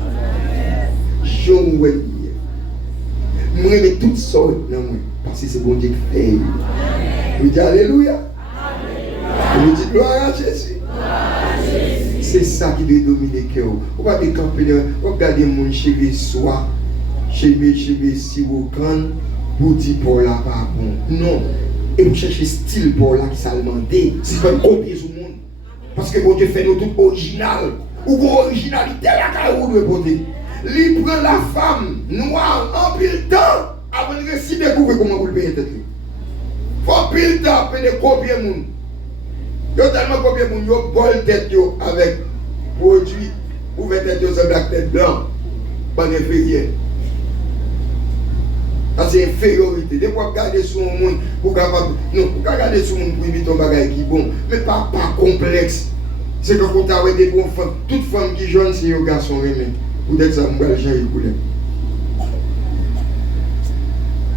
Je me dis, moi, je toutes sortes, parce que c'est bon Dieu qui fait. Je dis Alléluia. Je dis gloire à Jésus. C'est ça qui doit dominer le cœur. On va décamper, on va regarder mon cheveu soit, cheveu si vous can pour dire pour la pas bon. Non. Et vous cherchez style pour la qui s'allemandé. C'est pas copier sur le monde. Parce que bon Dieu fait nous tout original. Ou vos originalité la carreau de beauté. Il prend la femme noire en pile temps avant de réussir découvrir comment vous le payez tête. Faut pile temps pour de copier le monde. Yo tellement copier le monde, yo bol tête avec produit pour faire tête sur black tête blanc. Pas d'inférieur. Ça c'est infériorité. Des fois, regarder sur le monde pour capable. Non, pour regarder sur le monde pour éviter un bagage qui est bon. Mais pas complexe. C'est quand on a des bonnes femmes. Toutes femmes qui jeunes, c'est les garçons même. Vous êtes ça, mon bel Jean Ycoulé.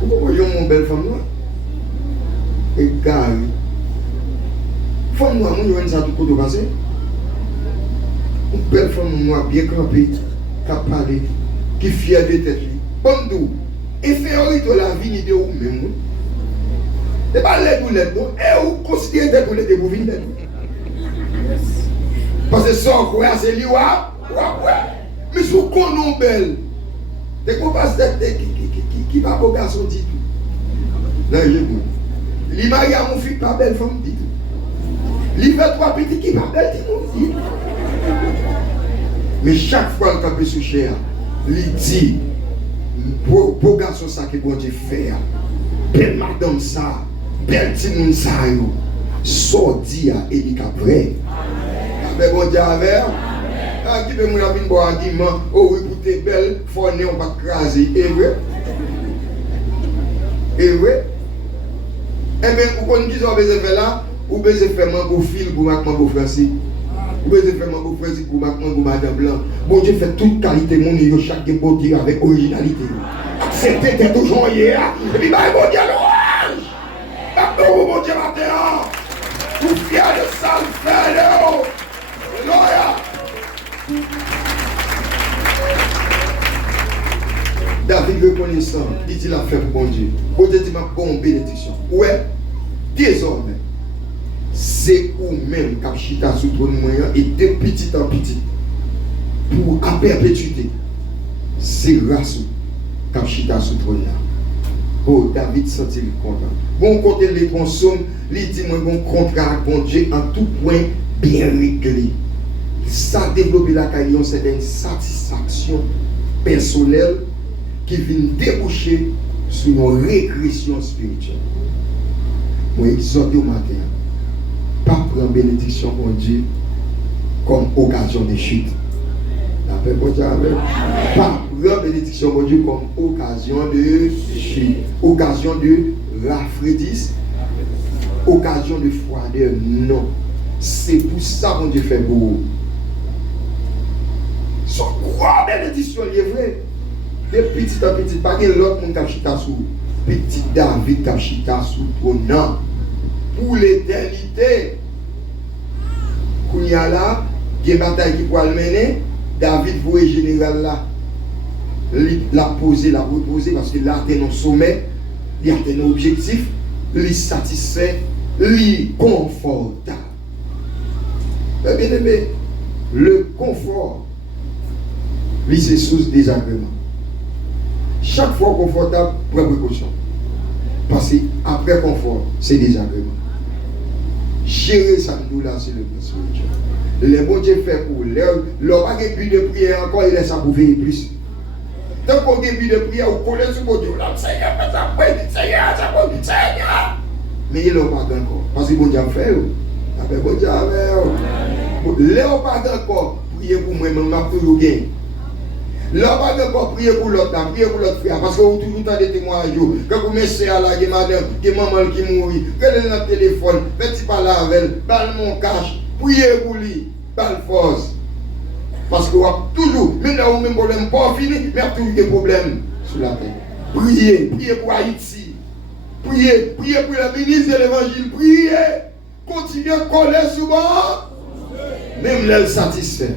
Pourquoi vous voyez mon belle femme noire? Et Gary. Femme noire, vous voyez ça tout côté passé? Une belle femme noire, bien campée, qui a parlé, qui est fière de tête. Bon d'où? Infériorité la vie de vous même. Et pas l'aide ou l'aide, et vous considérez que vous l'aide vous venez d'aide. Parce que ça, c'est l'IWA, mais si vous connaissez belle, Dès qu'on passe qui va beau garçon dit tout. Non, je dis. Il marie à mon fils, pas belle femme dit tout. Il fait 3 petits qui pas belle dit tout. Mais chaque fois qu'il peut se cher, il dit, beau garçon ça que bon Dieu fait. Belle madame ça, belle petit monde ça, sorti à Élie après. Avec bon Dieu avec. Qui peut me dire bon argument, oh oui, pour tes belles, faut on va craser. Et vrai? Et vrai? Eh bien, vous connaissez qui ont besoin de faire là? Ou besoin de faire mango fil pour mango français? Ou besoin de faire mango français pour mango madame blanc? Bon Dieu fait toute qualité, mon niveau, chaque beauté avec originalité. C'était toujours hier. Et puis, bah, bon Dieu, l'orage! Bon Dieu, matin! Vous fiers de ça, le faire, Alléluia! David reconnaissant, il dit la fait pour bon Dieu. Bon Dieu dit ma bonne bénédiction. Ouais, désormais, c'est vous-même qui avez chita sous ton moyen et de petit en petit pour à perpétuité. C'est grâce qui avez chita sous ton là. Oh, David sentit le content. Bon côté les consommes, il dit moi bon contrat avec bon Dieu en tout point bien réglé. Ça développe la carrière, c'est une satisfaction personnelle qui vient déboucher sur une régression spirituelle. Moi, exhorte au matin, pas prendre bénédiction pour Dieu comme occasion de chute. La paix pour Dieu avec. Pas prendre bénédiction pour Dieu comme occasion de chute, occasion de rafraîchissement, occasion de froideur. Non. C'est pour ça que Dieu fait beau. Son croix bénédiction est vrai. De petit à petit, pas de l'autre monde qui a chita sous petit David qui a chita sous ton nom. Pour l'éternité. Quand il y a là, il y a une bataille qui peut le mener, David voit général là. Il l'a posé, l'a reposé parce qu'il a atteint un sommet, il a atteint un objectif, il est satisfait, il est confortable. Bien aimé, le confort, lui c'est source désagrément. Chaque fois confortable, prends précaution. Parce qu'après confort, c'est désagrément. Gérer ça, nous là, c'est le plus spirituel. Les bons Dieu fait pour leur pas de but de prière encore, il laisse ça pour veiller plus. Tant qu'on a but de prière, on connaît ce bon Dieu. Là, Seigneur, fais ça, Seigneur, ça, Seigneur. Mais il n'a pas encore. Parce que bon Dieu fait. Après, bon Dieu fait. Là, on pas encore. Priez pour moi-même, ma pour gagner. Là, on pas encore prier pour l'autre, prier pour l'autre frère. Parce que vous toujours temps des témoignages. Quand vous mettez à la madame, que maman qui mourit, regardez dans le téléphone, faites pas la avec, balle mon cash, priez pour lui, balle force. Parce que vous avez toujours, même là où même problème pas fini, mais il y a toujours des problèmes sur la terre. Priez, priez pour Haïti. Priez, priez pour la ministre de l'évangile. Priez, continuez à coller souvent. Même là, satisfait.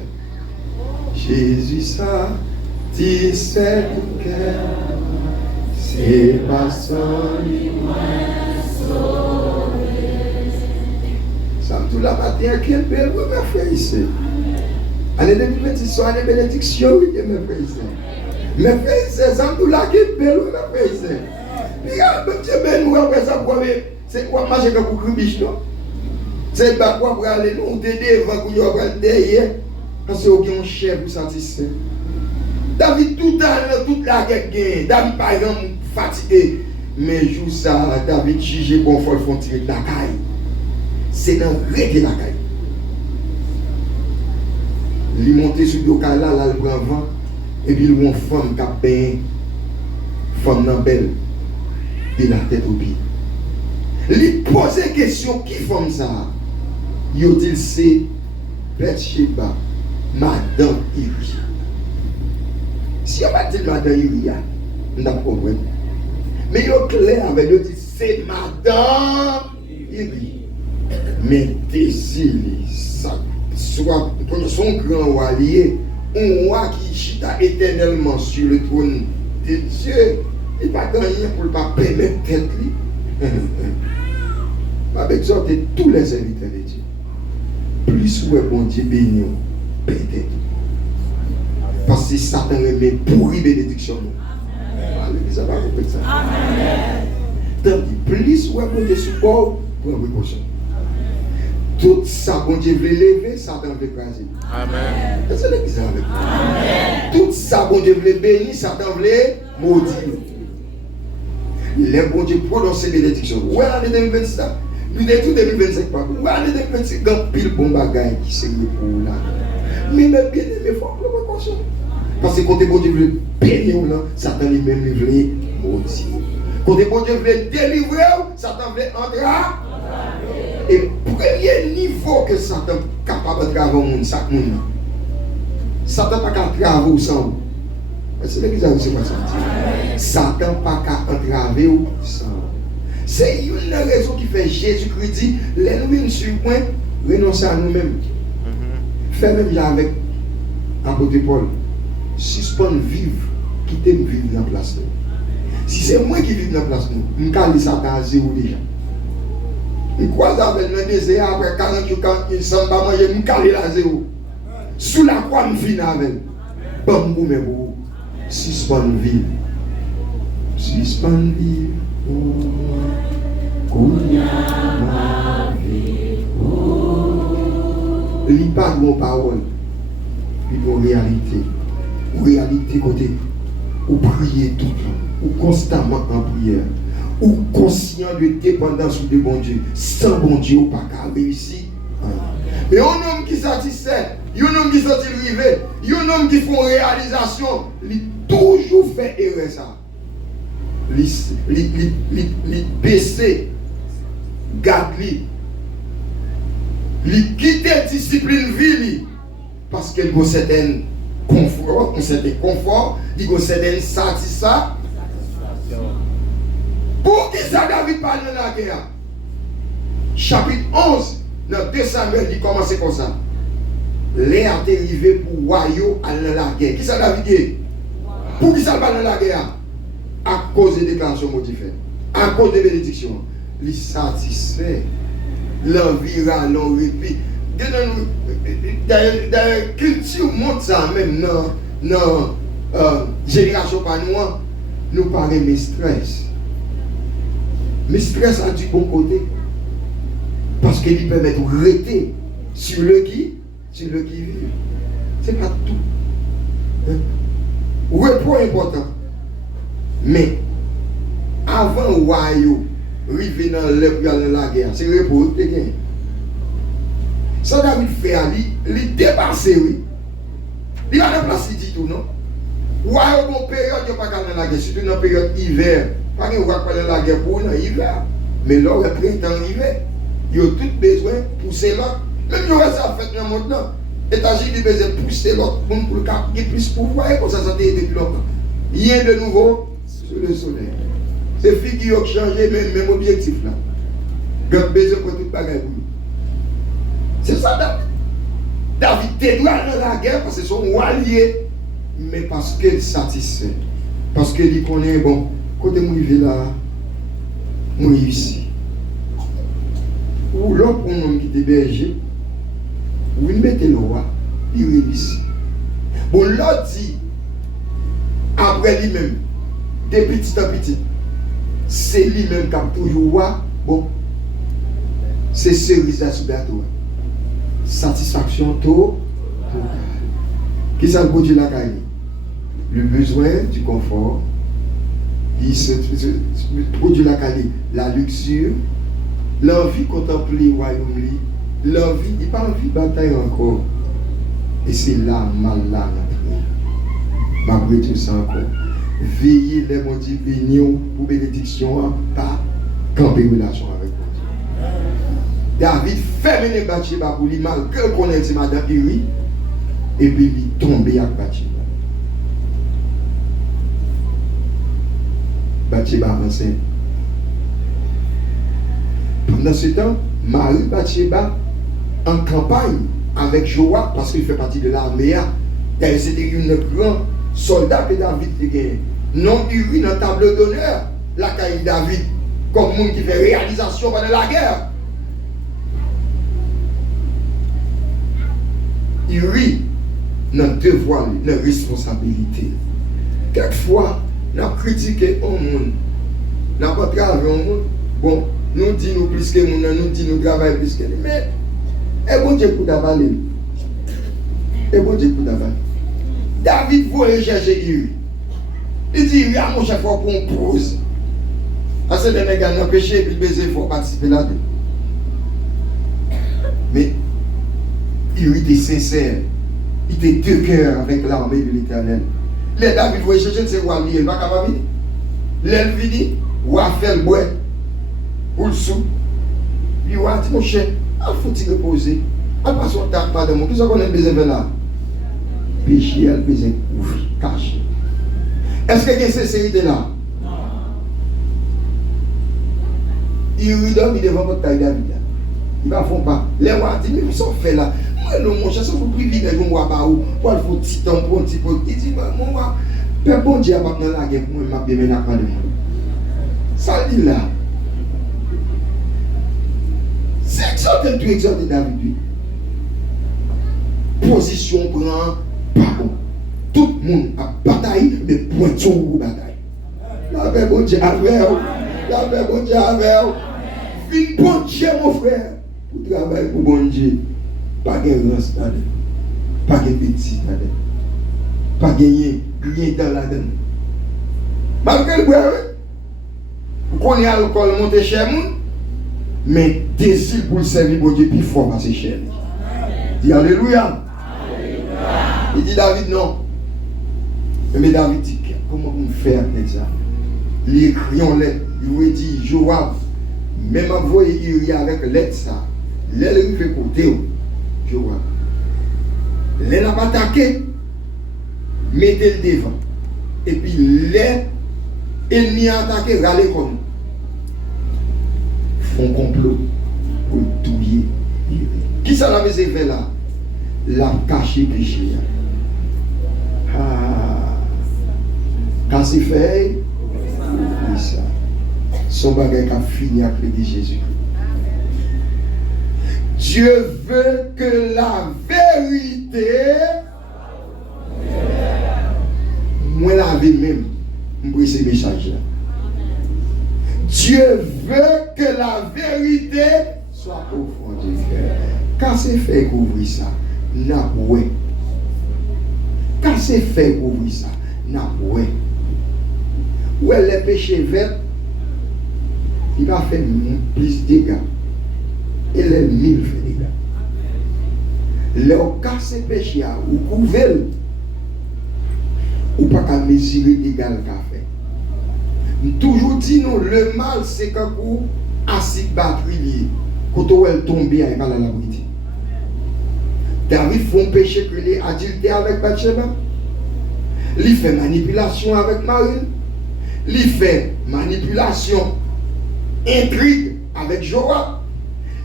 Jésus satisfait tout cœur. C'est pas son ça me tout la matin, quel bel oui, mes frères ici. Allez, depuis petit soir, allez, bénédiction, oui, mes frères ici. Mes frères ici, ça me tout la quel bel oui, mes frères ici. Regarde, même si ben nous, après ça, c'est quoi marcher comme pour cribiche, non? C'est pas quoi pour aller, nous, t'aider, avant qu'on y aura derrière, parce qu'on a un chef pour satisfaire. David, tout dans toute la guerre, David, par exemple, fatigué. Mais jour ça, David, jugé confort, font tirer de la caille. C'est dans le règle de la caille. Il monte sur le cas là, il prend vent, et puis il voit une femme qui a peint, femme belle, de la tête au pied. Il pose la question, qui femme ça? Il dit, c'est Bathsheba, Madame Uri. Si on va dire Madame Uri, on n'a pas compris. Mais il est clair avec lui, dit, c'est Madame Uri. Mais désir, ça, soit son grand roi lié, un roi qui chita éternellement sur le trône de Dieu, il n'a pas gagné pour ne pas permettre tête lui. Pas exhorter tous les invités de Dieu. Plus ouais bon Dieu béni, peut-être. Parce que Satan remet pourri bénédiction. L'église n'a pas compris ça. Tandis plus ouais bon Dieu sous bord, prends précaution. Tout ça bon Dieu veut lever, Satan veut écraser. Amen. C'est l'église avec nous. Amen. Tout ça bon Dieu veut bénir, Satan veut maudire. Les bon Dieu prononce bénédiction. Ouais l'année 2026 ça. Nous de tout 2025 pas. Ouais l'année 2026 grand pile bon bagaille qui c'est pour là. Mais bien aimé faut prendre précaution. Parce que quand bon Dieu veut bénir là, Satan lui-même veut maudire. Quand bon Dieu veut délivrer, Satan veut entrer. Et premier niveau que Satan est capable de travailler au monde, Satan n'est pas capable de travailler sans vous. C'est l'église qui c'est quoi ça? Satan n'est pas capable de travailler sans vous. C'est une raison qui fait Jésus-Christ dit, les nous sur le point, renoncer à nous-mêmes. Fais même avec l'apôtre Paul. Suspendre vivre, quitter vivre dans la place. Si c'est moi qui vis dans la place, je vais Satan à zéro déjà. Je croise avec le désert après 40 jours, quand il ne s'en va manger, je vais la zéro. Sous la croix, je finis avec. Bon, mais vous, suspendre vivre. Suspendre vivre. Il n'y a pas de parole, il y a une réalité. Une réalité côté, ou prier tout le temps, ou constamment en prière, ou conscient de dépendance de bon Dieu. Sans bon Dieu, ou pas qu'à réussir. Mais un homme qui satisfait, un homme qui sortit rivé, un homme qui fait réalisation, il toujours fait erreur ça. Il baisser, garde-lui. Il quitte la discipline vie parce qu'il a un certain confort, il a une certaine satisfaction. Pour qui ça David parle de la guerre? Chapitre 11, dans 2 Samuel, il commence comme ça. Les a arrivé pour Wayo à la guerre. Qui ça David dit? Pour qui ça parle de la guerre? À cause des déclarations motivées, à cause des bénédictions. Il satisfait. L'environnement, répit. D'ailleurs, culture montre ça même dans génération pas nous paraît mes stress. Mais stress a du bon côté. Parce qu'il permet de rester sur le qui vit. C'est pas tout. Repos important. Mais avant Wayo, arriver dans la guerre, c'est le repos que tu as. Ça David fait, il dépasse, oui. Il va déplacer du tout, non? Wayo, bon période, il n'y a pas dans la guerre, surtout dans la période hiver. Pas qu'il n'y a pas dans la guerre pour l'hiver. Mais là, le printemps arrivé, il y a tout besoin de pousser l'autre. Même si on reste à faire dans le monde, États-Unis, il besoin de pousser l'autre pour le cap, il y a plus de pouvoir, comme ça, ça a été depuis longtemps. Rien de nouveau sur le soleil. C'est filles qui ont changé même objectif là. Quand besoin pour tout bagaille pour nous. C'est ça David. David était droit dans la guerre parce que son allié, mais parce qu'il satisfait. Parce qu'il connaît, bon, côté moi il là, moi ici. Ou l'autre pour homme qui était berger, ou il mettait le roi, il réussit. Bon, l'autre dit, après lui-même, de petit en petit, c'est lui-même qui a toujours roi, bon, c'est cerise sur gâteau. Satisfaction totale. Qui ça produit la caille? Le besoin du confort, il se produit la caille, la luxure, l'envie de contempler le royaume, l'envie, il n'a pas envie de bataille encore. Et c'est là, mal là, malgré tout ça encore. Veillez les motifs bénis pour bénédiction, pas camper relation avec vous. David fait mener Bathsheba pour lui, malgré qu'on ait dit madame Uri, et puis il tombe avec Bathsheba. Bathsheba enceinte. Pendant ce temps, Marie Bathsheba en campagne avec Joab, parce qu'il fait partie de l'armée. C'était une grande soldat que David a gagné. Non Uri dans le tableau d'honneur, la caille David, comme monde qui fait réalisation pendant la guerre. Uri, notre devoir, notre responsabilité. Quelquefois, nous critiquons un monde, nous n'avons pas travaillé un monde. Bon, nous disons plus que nous, nous disons nous travaillons plus que nous. Mais, et bon Dieu pour d'avaler. Et bon Dieu pour d'avaler. David voulait chercher Uri. Il dit, il y a mon chaque fois qu'on pose. À ce moment-là, il a péché et puis baiser, il faut participer là-dedans. Mais, Uri était sincère. Il était de cœur avec l'armée de l'Éternel. Les David voulait chercher ce roi, il n'est pas capable. L'élève dit, roi fait le bois. Pour le sou. Il roi dit, mon cher, il faut-il reposer. Il passe son temps, pas de moi. Qu'est-ce qu'on a besoin de là? Péché, elle besoin ouvrir, cacher. Est-ce qu'il y a une sincérité là? Non. Il redonne devant votre taille David. Il ne va pas. Les rois disent, mais ils sont faits là. Moi, non, mon cher, ça vous privilège, mon roi, pour aller faire un petit temps, pour un petit peu. Il dit, mon roi, Père bon Dieu, maintenant la guerre pour moi, je vais bien de moi. Ça dit là. C'est exhorté, tout exhorté David. Position prend pardon. Tout le monde a bataille, mais point de bataille. La paix bon Dieu avec vous. La paix bon Dieu avec vous. Vine bon Dieu, mon frère. Pour travailler pour bon Dieu. Pas de rance là-dedans. Pas de petit là-dedans. Pas gagner, rien dans là-dedans. Malgré le bois, vous connaissez l'alcool monter chez nous, mais désir pour le servir bon Dieu plus fort passer chez nous. Dis Alléluia. Il dit David non. Mais David dit comment on fait avec ça? Il écrit en lettre. Il lui dit Joab, même envoyé Uri avec lettre ça. L'aile lui fait côté. Joab. L'aile n'a pas attaqué. Mettez le devant. Et puis l'aile ennemi a attaqué, râler comme. Font complot pour touiller Uri. Qui ça l'a fait là? La caché péché. Quand c'est fait, oui ça. Son bagage a fini après de Jésus. Dieu veut que la vérité, moi la vie même, pour ces messages là. Dieu veut que la vérité soit au fond du cœur. Quand c'est fait couvrir ça, n'a ouais. Quand c'est fait couvrir ça, n'a ouais. Où est le péché vert, il va faire plus de dégâts. Et les 1000 fait dégâts. Là où casse péché, ou couvert, ou pas qu'à mesurer les dégâts qu'a fait. Toujours dit nous, le mal c'est quand vous acide batterie, quand vous tombez avec la labrité. David fait un péché que les adultères avec Bathsheba. Il fait manipulation avec Marie. Il fait manipulation, intrigue avec Joab.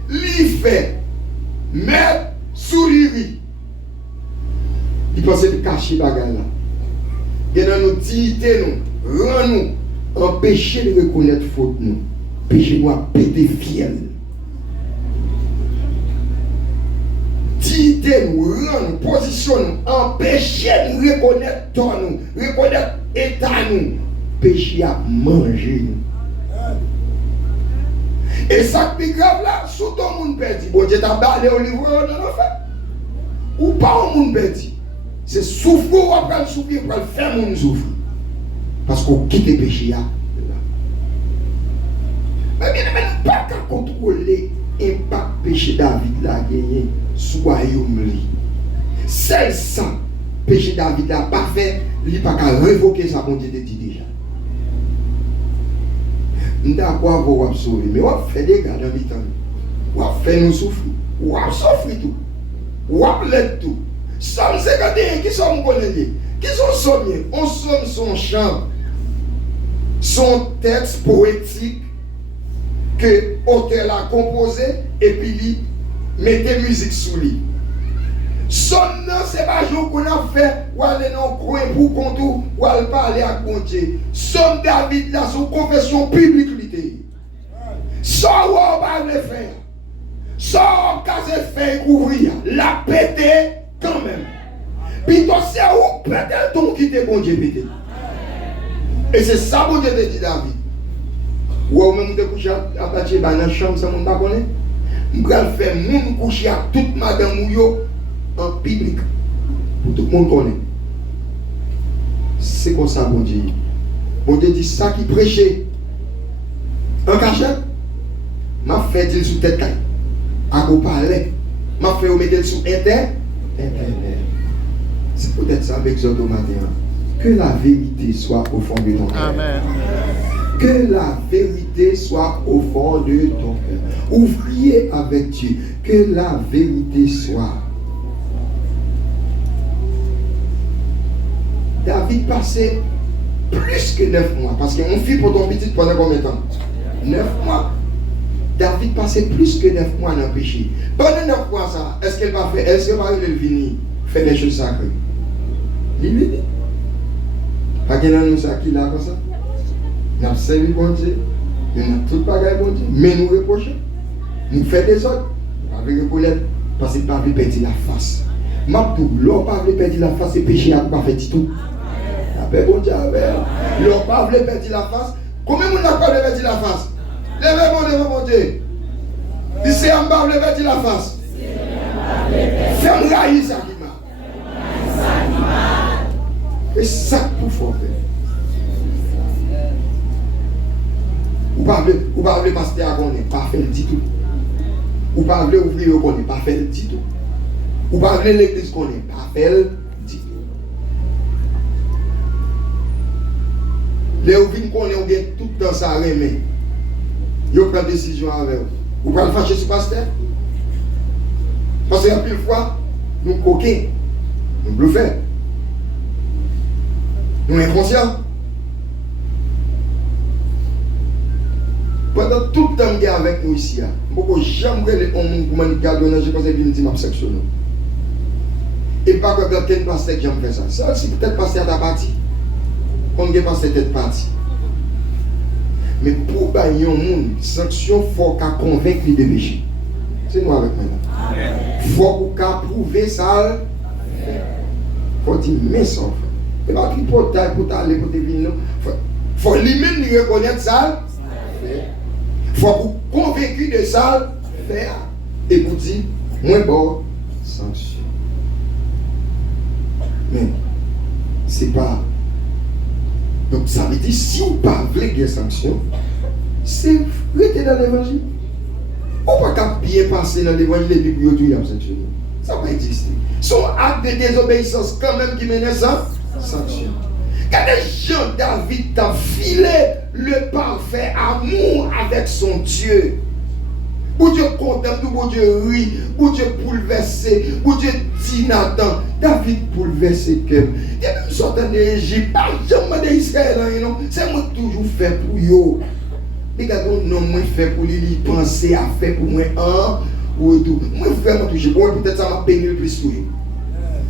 Il fait mettre sous l'iri. Il pensait de cacher les bagages là. Et dans nos dignités, nous, rend-nous empêcher de reconnaître faute nous. Péché nous à péter fiel. Dignité nous, rend nous, position nous, empêcher de reconnaître ton nous, reconnaître état nous. Péché à manger nous. Et ça qui est grave là, sous ton monde perdu. Bon Dieu t'a balé au livre dans l'enfer. Ou pas au monde perdu. C'est souffrir ou après le souffrir pour le faire mon souffrir. Parce qu'on quitte le péché là. Mais bien, même pas qu'à contrôler l'impact péché David là gagné soyons li. Celle ça, péché David là pas fait, il n'a pas qu'à révoquer sa bonté de dit déjà. Nous avons quoi sauver, mais on fait des gars dans le temps. On fait nous souffrir. On souffrir tout. On l'aide tout. Somme 51 qui sont connus. Qui sont sommés. On somme son chant, son texte poétique que l'auteur a composé et puis il mettait musique sous lui. Somme non, c'est pas jour qu'on a fait ou aller dans le coin pour contour ou aller parler à Dieu. Somme David là, son confession publique. Ça, on va le faire. Ça, on va faire couvrir. La péter quand même. Puis c'est où peut-être ton quitter bon Dieu peut-être. Et c'est ça bon Dieu te dit David. Ou même te coucher à partir dans la chambre sans mon pas connaître. M'gal faire moun coucher à toute madame ou yo en public pour tout le monde connaît. C'est comme ça bon Dieu. Bon Dieu dit ça qui prêchait en cachette. M'a fait dire sous tête caille. À quoi parler. M'a fait mettre sur internet. C'est peut-être ça avec ce matin. Que la vérité soit au fond de ton cœur. Amen. Que la vérité soit au fond de ton cœur. Ouvriez avec Dieu. Que la vérité soit. David passait plus que 9 mois. Parce qu'on fit pour ton petit pendant combien de temps? 9 mois. David passait plus que 9 mois dans le péché. Pendant 9 mois, ça, est-ce qu'elle va faire? Est-ce qu'elle va venir faire des choses sacrées? Limite. Pas qu'il y a nous ça qui là comme ça. Nous avons servi bon Dieu. Nous avons tout bagaille bon Dieu. Mais nous reprochons. Nous faisons des autres. Avec reconnaître. Parce que nous ne pouvons pas perdre la face. Mabdou, l'on ne peut pas perdre la face et péché à ne pas faire tout. Après bon Dieu, l'on ne peut pas perdre la face. Combien de monde n'a pas perdre la face? Levez mon Dieu. Il s'est en bas, levez la face. Fais-moi raïs ça qui m'a. Et ça pour faire. Ou pas le pasteur qu'on n'est pas fait du tout. Ou pas le ouvrier qu'on n'est pas fait du tout. Ou pas l'église qu'on n'est pas fait du tout. Les ouvriers qu'on est tout dans sa remède. Ils prennent des décisions avec vous. Vous pouvez le fâcher sur le pasteur. Parce que plus de fois, nous coquins, nous bluffons. Nous inconscients. Pendant tout le temps que avec nous ici, je ne jamais les hommes pour manipuler, je pense que je vais section. Et pas que quelqu'un pasteur qui j'aime faire ça. Ça, c'est peut-être pasteur à ta partie. On ne pas cette partie. Mais pour bailler un monde, sanction, il faut qu'à convaincre les péchés. C'est nous avec maintenant. Il faut qu'à prouver ça. Il faut dire, mais ça, il faut qu'il faut aller pour te venir. Il faut lui-même reconnaître ça. Il faut vous convaincre de ça. Faire. Et pour dire, moins bon, sanction. Mais, c'est pas. Donc ça veut dire, si vous parlez de sanctions, c'est rester dans l'évangile. On ne peut pas bien passer dans l'évangile et puis vous tout y a sanctionné. Ça va exister. Son acte de désobéissance quand même qui mène ça, sanction. Quand les gens, David t'a filé le parfait amour avec son Dieu. Pour Dieu contemple, pour Dieu rit, pour Dieu bouleversé, pour Dieu dit Nathan, David bouleversé que. Et même sortant d'Égypte, pas jamais d'Israël, c'est moi toujours fait pour eux. Regardez, non, moi fait pour lui penser à faire pour moi ou tout. Moi vraiment toujours, moi peut-être ça m'a peigné le plus toujours.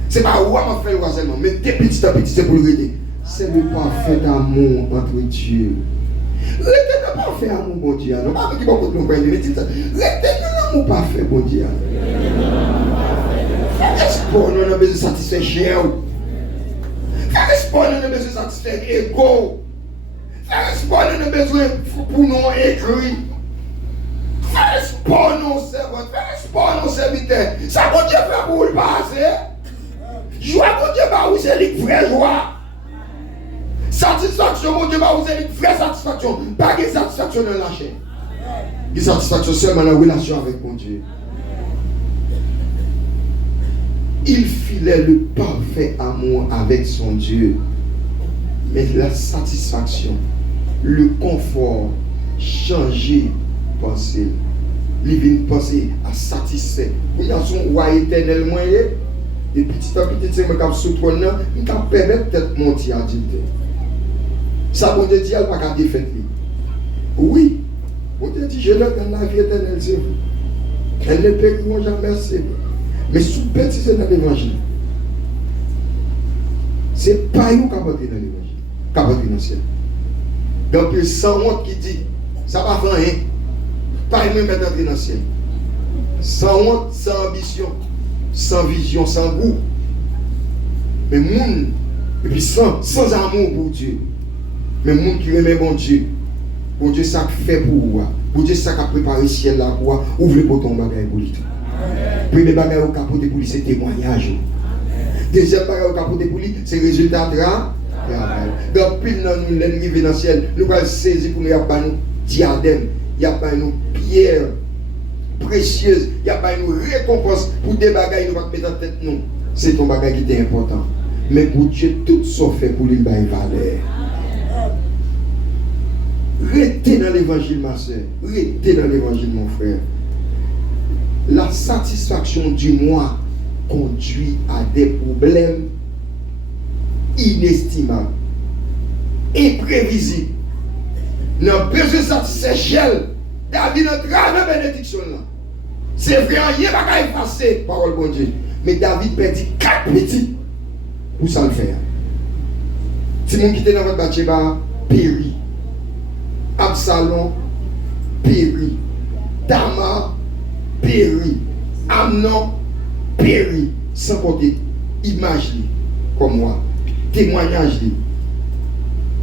C'est pas où m'a fait le roi seulement, mais dès petit à petit c'est pour le rester. C'est le parfait amour entre Dieu. Retenez pas fait amour bon Dieu. Non pas que beaucoup de nous prennent mais dites ça. Retenez l'amour parfait bon Dieu. Est-ce que nous avons besoin de satisfaire chien? Est-ce que nous avons besoin de satisfaire ego? Est-ce que nous avons besoin pour nous écrire? Est-ce que nous servons? Est-ce que nous serviteurs? Ça bon Dieu fait pour le passer. Joie bon Dieu bah oui c'est la vraie joie. Satisfaction, mon Dieu, vous avez une vraie satisfaction. Pas de satisfaction dans la chair. Une satisfaction seulement dans la relation avec mon Dieu. Il filait le parfait amour avec son Dieu. Mais la satisfaction, le confort, changer, penser. Il vient penser à satisfaire. Il y a son roi éternel moyen. Et petit à petit, c'est moi qui suis sous trône, il va permettre peut-être monter à Dieu. Ça, bon Dieu dit, elle n'a pas défaite. Oui, bon Dieu dit, je l'ai dans la vie éternelle, c'est vous. Elle ne périra jamais, c'est vous. Mais sous petit, c'est dans l'évangile. C'est pas vous qui avez dans l'évangile, qui avez dans le ciel. Donc, il y a 100 honte qui dit, ça va faire rien. Pas même mettre dans le ciel. Sans honte, sans ambition, sans vision, sans goût. Mais moun, et puis sans amour pour Dieu. Mais moun qui aime bon Dieu ça fait pour vous. Bon Dieu ça a préparé le ciel là pour ouvrir pour ton bagage pour lui. Premier bagage au capote pour lui c'est témoignage. Deuxième bagage au capote pour lui c'est résultat travail. Donc pile dans nous l'arrivée dans le ciel, nous allons saisir pour nous y a pas nous diadème, il y a pas nous pierre précieuse, il y a pas nous récompense pour des bagages nous va mettre en tête nous. C'est ton bagage qui est important. Mais pour Dieu tout ça fait pour lui bailler valeur. Restez dans l'évangile, ma soeur. Restez dans l'évangile, mon frère. La satisfaction du moi conduit à des problèmes inestimables, imprévisibles. Nous avons besoin de satisfaire. David a grave bénédiction là. C'est vrai, il n'y a pas qu'à effacer, parole bon Dieu. Mais David perdit 4 petits pour ça le faire. Si mon qui était dans votre Bathsheba, périt. Absalom périt. Tamar périt. Amnon périt. Sans compter image comme moi. Témoignage.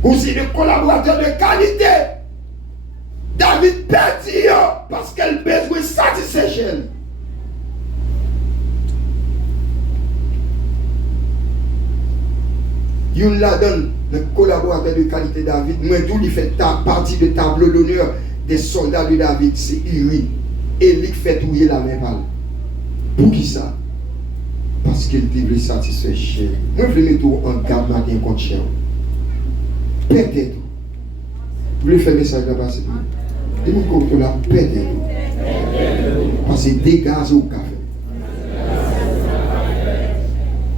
Aussi des collaborateurs de qualité. David perdit parce qu'elle besoin de satisfaire. Il la donne le collaborateur de qualité David. Moi, tout lui fait partie de tableau d'honneur des soldats de David. C'est Uri. Et lui fait touiller la main pâle. Pour qui ça? Parce qu'il devait satisfaire cher. Moi, je vais mettre tout en garde matin contre cher. Peut-être. Vous voulez faire message là-bas, c'est tout. Et vous comprenez la peut-être. Parce que des gaz au café.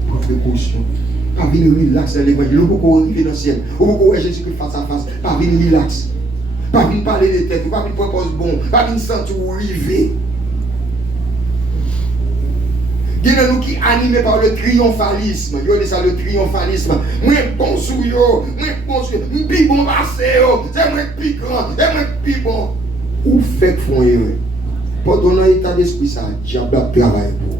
Pour précaution. Pas venir relax dans l'évangile. Vous pouvez arriver dans le ciel. Vous pouvez Jésus-Christ face à face. Pas venir relax. Pas venir parler de tête. Pas venir proposer bon. Pas venir sentir ou river. Il y a nous qui animés par le triomphalisme. Il y a ça le triomphalisme. Moi bon sou yo, moi bon sou, pi bon passé yo, c'est moi pi grand, c'est moi pi bon. Ou fait font erreur. Pendant l'état d'esprit ça, diable travaille pour.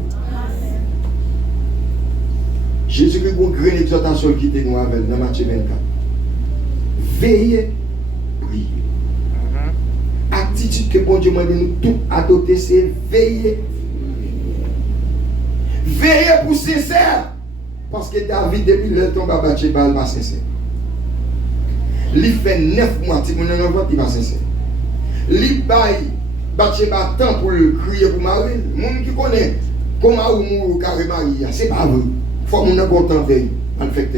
Jésus-Christ a une grande exhortation qui était nous avec dans Matthieu 24. Veillez, priez. Attitude que bon Dieu m'a dit nous tout adopter, c'est veiller. Veillez pour sincère. Parce que David, depuis le temps, Bathsheba, il va sincère. Il fait 9 mois, si vous n'avez pas, il va sincère. Il baille Bathsheba temps pour le crier pour Marie. Les gens qui connaissent comment on mourut carré Marie, c'est pas vrai. Il faut que nous content veille, en fait.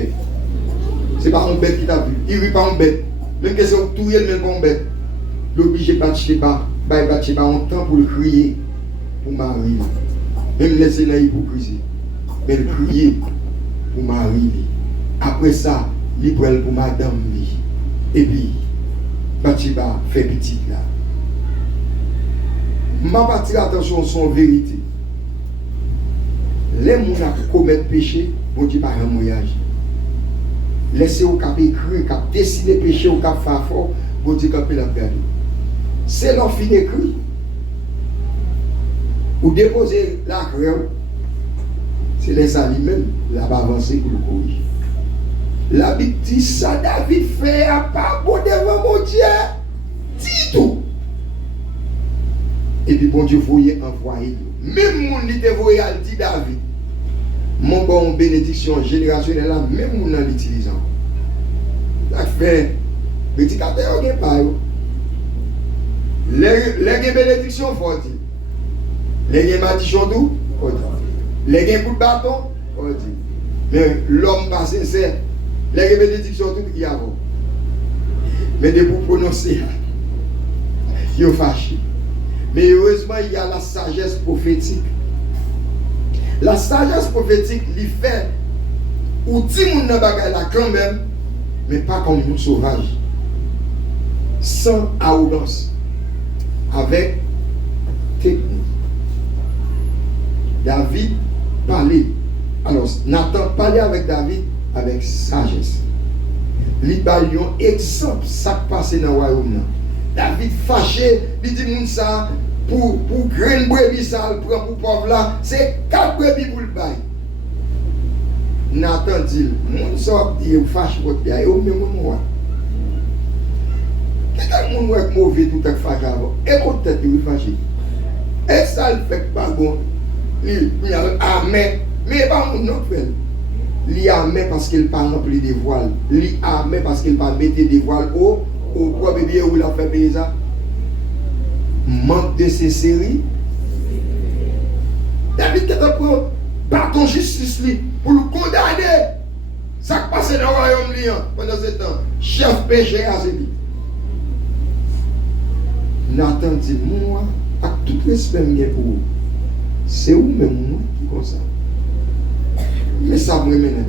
C'est pas un bête qui t'a vu. Il n'est pas un bête. Même que c'est tout le même pas un bête. L'obligé Bathsheba, Bathsheba, on temps pour le crier pour Marie. Même laisser l'hypocrisie. Mais le crier pour Marie. Après ça, il prend pour madame. Et puis, Bathsheba fait petite là. Ma partie attention son vérité. Les gens qui commettent péché, bon Dieu par un moyage. Laissez au cap écrit, cap dessiner péché au cap faire fort, bon Dieu cap la perdre. C'est leur fin écrit. Ou déposer la crème, c'est les aliments même, là va avancer pour le corriger. La Bible dit ça, David fait à pas bon devant mon Dieu. Dis tout. Et puis bon Dieu voyait envoyer. Même mon dit voyait dit David. Mon bon bénédiction générationnelle là, même mon en l'utilisant. Ça fait prédicateur n'est pas. Les bénédictions faut dire. Les malédictions d'où? Les gens pour le bâton? Mais l'homme pas sincère. Les bénédictions tout qui y a. Mais de pour prononcer, il est fâché. Mais heureusement, il y a la sagesse prophétique. La sagesse prophétique, il fait ou dit mon bagay là quand même, mais pas comme nous sauvages. Sans arrogance. Avec technique. David parlait. Alors, Nathan parlait avec David avec sagesse. Il a un exemple ça passe dans le royaume. David fâché, il dit moun ça pour grain brebis ça prend pour pauvre là, c'est 4 brebis pour le bail. Nathan dit, mon sort dit, ou fâche votre bien, et au même moment. Qu'est-ce que mon est mauvais tout à fait avant? Et qu'on tête de fâcher. Et ça le fait pas bon. Il a amen, mais pas mon nom frère. Il a amen parce qu'il pas rempli des voiles. Il a amen parce qu'il pas mettre des voiles au propre bien où il a fait payer ça. Manque de ces séries. David qui a pris bâton justice pour le condamner. Ça qui passe dans le royaume liant pendant ce temps. Chef péché à celui. Nathan dit, moi, avec tout respect pour vous, c'est vous même qui comme ça. Mais ça me mène David.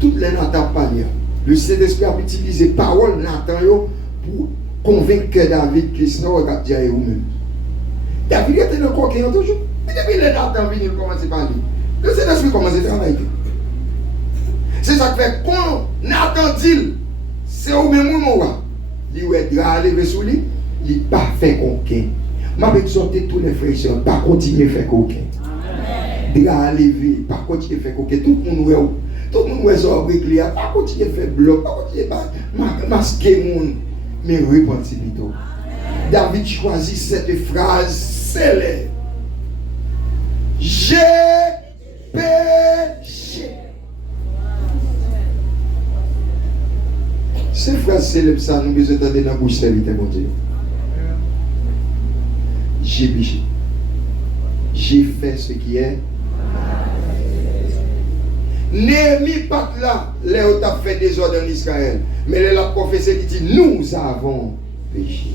Toutes les Nathan parlent. Le Saint-Esprit a utilisé parole Nathan pour convaincre David que sinon regarde dire vous-même. David était dans le coquin toujours. Et depuis les Nathan viennent commencer à parler. Le Saint-Esprit commence à travailler. C'est ça qui fait quand Nathan dit, c'est au même moment. Il va lever sous lui, il n'a pas fait coquin. Je vais exhorter tous les frères et sœurs, pas continuer à faire coquin. Il va lever, pas continuer à faire coquin. Tout le monde est sur le brique, pas continuer à faire bloc, pas continuer à masquer le monde, mais repentir plutôt. David choisit cette phrase célèbre. J'ai péché. Ces phrases célèbres, ça, nous besoin d'entendre dans la bouche serviteur, mon Dieu. J'ai péché. J'ai fait ce qui est. Néhémie pas là, Léo a fait des ordres en Israël. Mais il a confessé, il dit, nous avons péché.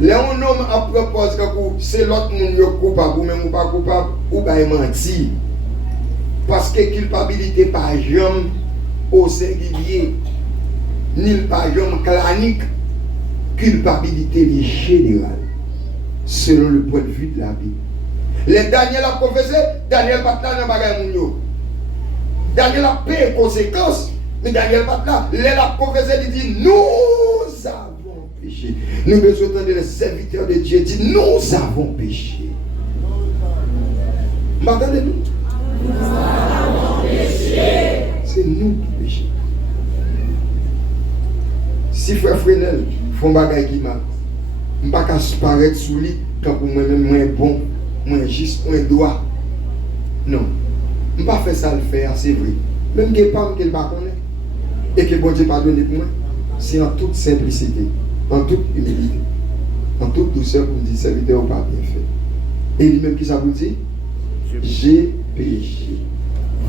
Là, un homme a proposé que c'est l'autre monde qui est coupable, ou même pas coupable, ou bien menti. Parce que culpabilité pas jamais au singulier, ni pas jamais clanique, culpabilité est générale, selon le point de vue de la Bible. Les Daniel a confessé, Daniel pas là dans bagay moun yo. Daniel a payé conséquences, mais Daniel pas là. Il a confessé, il dit, nous avons péché. Nous besoin d'entendre les serviteurs de Dieu dire, nous avons péché. M'entendez-nous? Nous avons péché. C'est nous qui péchons. Si frère Frenel font bagay qui mal, je ne peux pas paraître sous lui quand pour moi-même moins bon, moins juste, moins droit. Non. Je ne peux pas faire ça le faire, c'est vrai. Même que pas qu'elle va connaître et que bon Dieu pardonne pour moi, c'est en toute simplicité, en toute humilité, en toute douceur pour me dire serviteur ou pas bien fait. Et lui-même qui ça vous dit? J'ai péché.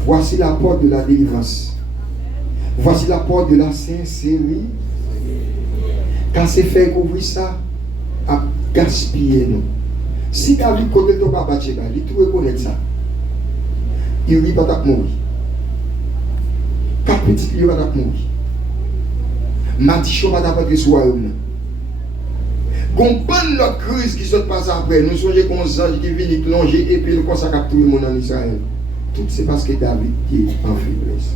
Voici la porte de la délivrance. Voici la porte de la sincérité. Quand c'est fait couvrir ça, à gaspiller nous. Si David côté ton papa Tcheba, il tout reconnaît ça. Il ne va pas mourir. 4 petits il va pas mourir. Matichon va pas être sur royaume. Comprendre la crise qui se passe après, nous sommes comme ange qui vient plonger et puis nous consacrons tout le monde en Israël. Tout c'est parce que David est en faiblesse.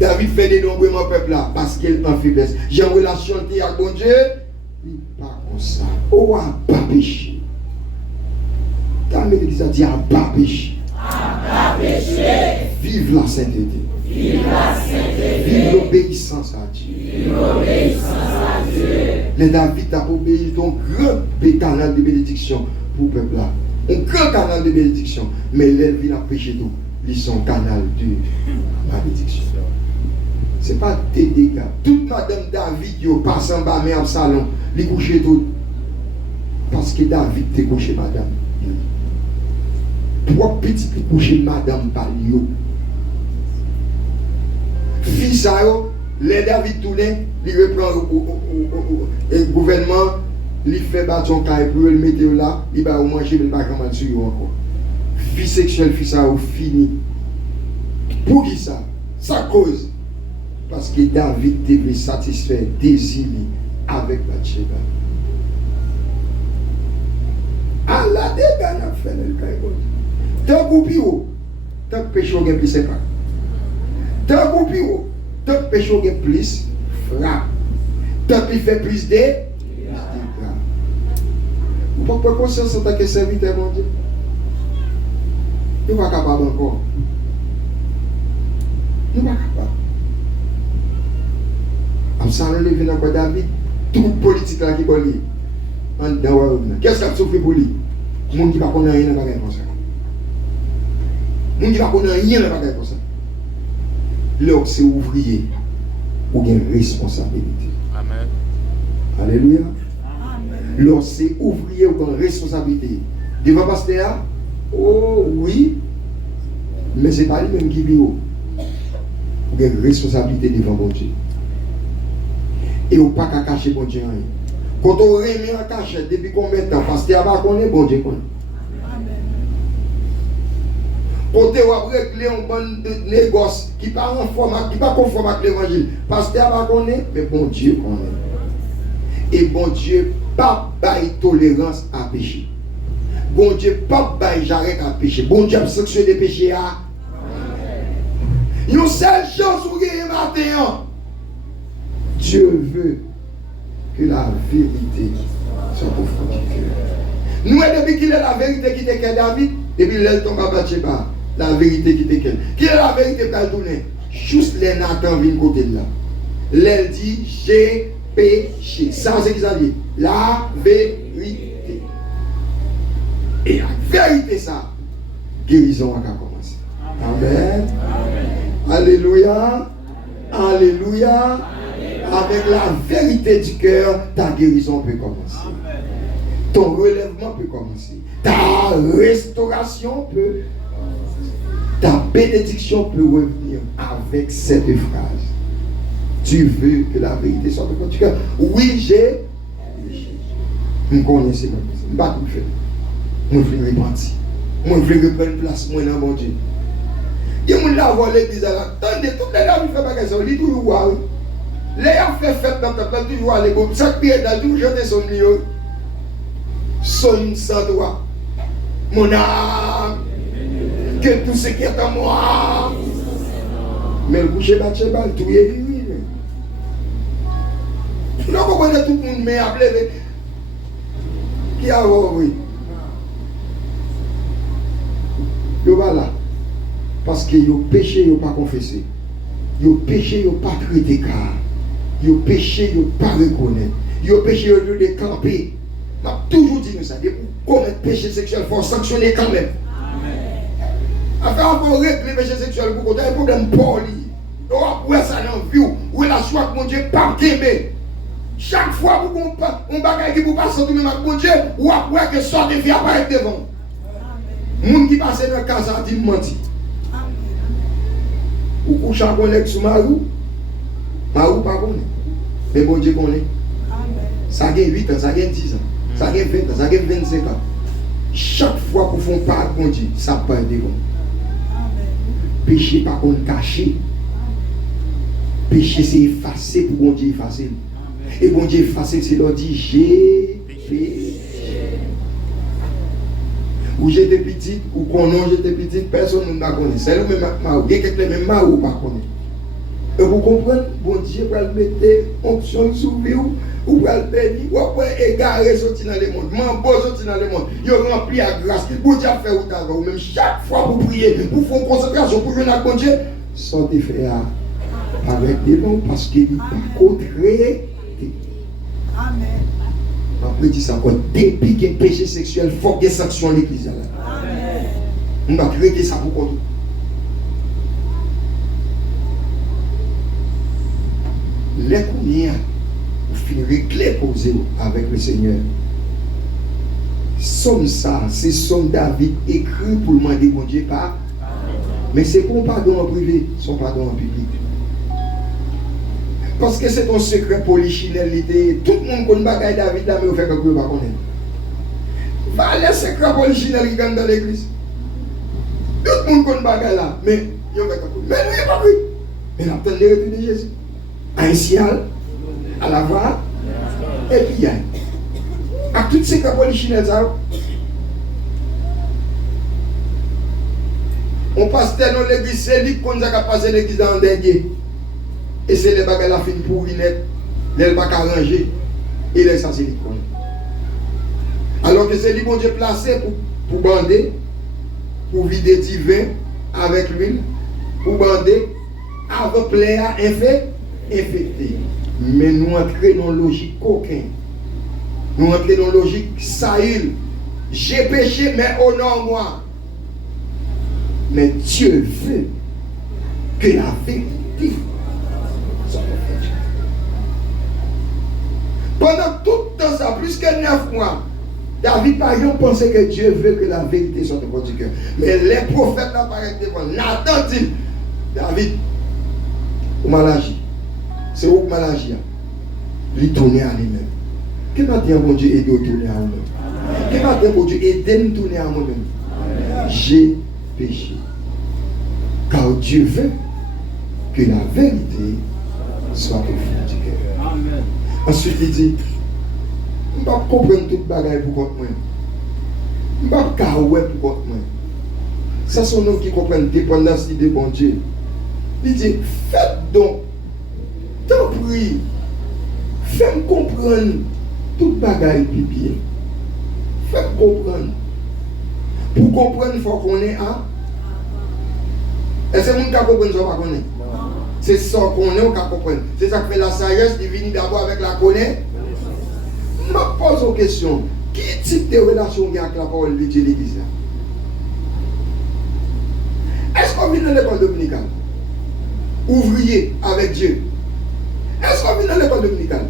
David fait dénombrement au peuple là parce qu'il est en faiblesse. J'ai une relation avec bon Dieu, il n'est pas comme ça. Oh, à pas péché. Quand l'Église a dit à pas péché. Vive la sainteté. Vive la sainteté. Vive l'obéissance à Dieu. Vive l'obéissance à Dieu. Les David a obéi donc grand canal de bénédiction pour le peuple là. Un grand canal de bénédiction. Mais les vient à pécher tout. Ils sont canal de malédiction. Ce n'est pas des dégâts. Toute madame David yo passe en bas mais en salon. Ils couchent tout. Parce que David te couché madame. 3 petits qui couchent madame par yo. Fils à eux, les David tourné, il reprend le gouvernement, il fait battre son caille pour le mettre là, il va manger, mais il va pas mal sur encore. Vie sexuelle, fils à eux, fini. Pour qui ça? Ça cause. Parce que David devait satisfaire désir avec Bathsheba. Allah dégâts n'a fait le caille. Tant que pire, tant que péché est plus sympa. Tant que pire, tant que péché est plus frappe. Tant qu'il fait plus de dégâts. Vous pouvez prendre conscience en tant que serviteur, mon Dieu. Nous ne sommes pas capables encore. Nous ne sommes pas capables. Comme ça, nous levons encore David. Toute politique là qui est liée. Qu'est-ce qu'il a souffert pour lui? Les gens qui ne connaissent rien dans le bagage comme ça. Les gens qui ne connaissent rien dans le bagage comme ça. Là, c'est ouvrier ou une responsabilité. Amen. Alléluia. Là, c'est ouvrier ou une responsabilité. Devant le pasteur, oh oui, mais ce n'est pas lui-même qui vit. Ou une responsabilité devant mon Dieu. Et ou pas qu'à cacher bon Dieu. Quand on remet en cachette, depuis combien de temps, pasteur va connaître bon Dieu. Quand on va régler un bon négoce qui n'est pas conforme avec l'évangile, pasteur va connaître, mais bon Dieu connaît. Et bon Dieu pas bail tolérance à pécher. Bon Dieu pas bail j'arrête à pécher. Bon Dieu a sanctionné des péchés à. Une seule chose pour gagner matin. Dieu veut que la vérité soit au fond du cœur. Nous, depuis qu'il est la vérité qui était David, depuis qu'il tombe à Bathsheba, la vérité qui était qui est la vérité pour le tourner. Juste les Nathan viennent côté de là. Elle dit j'ai péché. Ça, c'est qui ça dit? La vérité. Et la vérité, ça, guérison a commencé. Amen. Alléluia. Alléluia. Avec la vérité du cœur, ta guérison peut commencer. Ton relèvement peut commencer. Ta restauration peut. Ta bénédiction peut revenir avec cette phrase. Tu veux que la vérité sorte de ton cœur. Oui, j'ai. Je connais ce que je ne pas tout faire. Je veux repentir. Je veux reprendre place moi dans mon Dieu. Et je veux voir l'église là. Attendez, toutes les dames qui font pas question, ils disent toujours voir. Les gens font fête dans le temple, toujours aller. Chaque pied dans tout, jeter son milieu. Sonne sans toi. Mon âme. Que tout ce qui est en moi. Mais le boucher bat chez balle, tout est vivant. Vous ne comprenez pas tout le monde, mais appelé. Qui a oui? Yo voilà. Parce que yo péché, yo pas confessé. Yo péché, yo pas traité car. Yo péché, yo pas reconnaître. Yo péché, yo de camper. M'a toujours dit ça. Pour commettre péché sexuel, il faut sanctionner quand même. Afin de régler le péché sexuel, pour qu'on ait un problème pour lui. On va ça dans la vie. Où la choix que mon Dieu pas t'aimer. Chaque fois que on bagaille qui vous passe tout même avec mon Dieu, ou après que soit des filles apparaître devant. Les gens qui passent dans le cas, ça dit menti. Ou couche à connaître sous Marou, Marou pas connaît. Mais bon Dieu connaît. Ça a 8 ans, ça a 10 ans, ça a 20 ans, ça a 25 ans. Chaque fois qu'on fait pas bon Dieu, ça part devant. Péché par contre caché. Péché c'est effacé pour bon Dieu effacer. Et bon Dieu effacer, c'est leur dit j'ai péché. Ou j'étais petit, ou qu'on j'étais petit, personne ne m'a connu. C'est le même Marou. Il y a quelqu'un même Marou pas connu. Et vous comprenez, bon Dieu va le mettre onction sur vous, ou va le bénir, ou après égarer sortir dans le monde, mambo sortir dans le monde, il rempli à grâce. Bon Dieu a fait ou t'as ou même chaque fois pour prier, pour faire une concentration, pour jouer avec bon Dieu, sortez faire avec des noms parce qu'il n'est pas contraire. Amen. Après, dit ça encore, depuis qu'il y a péché sexuel, il faut qu'il y ait sanction à l'église. On va traiter ça pour contre. Les combien vous finirez clé posé avec le Seigneur. Somme ça, c'est somme David écrit pour le demander bon Dieu pas. Mais c'est pour pardon en privé, son pardon en public. Parce que c'est ton secret polichinelle. Tout le monde connaît bagaille David là, mais vous faites que vous ne connaissez pas. Va les secrets polichinelle qui gagnent dans l'église. Tout le monde connaît bagaille là, mais il y a pas de mais nous, il n'y a pas pris. Mais on attend le retour de Jésus. À un ciel, à la voix, et puis il y a. À toutes ces secrets polichinelle, ça. On passe dans l'église, c'est lui qu'on a passé l'église dans le dernier. Et c'est les bagages la fin pour net, les pas arrangés, et les censés les connaître. Alors que c'est lui bon Dieu placé pour bander, pour vider du vin avec l'huile, pour bander, avant plaie à infecter. Mais nous entrons dans la logique coquin. Nous entrons dans la logique Saül. J'ai péché, mais honore-moi. Mais Dieu veut que la vérité soit faite. Pendant tout le temps, ça, plus que 9 mois, David, par exemple, pensait que Dieu veut que la vérité sorte du cœur. Mais les prophètes apparaissent devant. Nathan dit, David, où mal agi? C'est où mal agi? Il tourne à lui-même. Que matin, mon Dieu, aide à tourner à moi-même? Que matin, mon Dieu, aide à me tourner à moi-même? J'ai péché. Car Dieu veut que la vérité soit au fond du cœur. Amen. Ensuite, il dit, je ne peux pas comprendre toute bagaille pour contre moi. Je ne peux pas carouer pour contre moi. Ça, sont nous qui comprennent la dépendance de bon Dieu. Il dit, faites donc, t'en prie, faites-moi comprendre toute bagaille pipi. Faites-moi comprendre. Pour comprendre, il faut qu'on ait un. Est-ce que vous comprenez ce qu'on connaît? C'est ça qu'on est, on comprend. C'est ça que fait la sagesse divine d'abord avec la connaît. Je me pose une question. Quel type de relation il y a avec la parole de Dieu de l'Église? Est-ce qu'on vit dans l'école dominicale? Ouvrier avec Dieu. Est-ce qu'on vit dans l'école dominicale?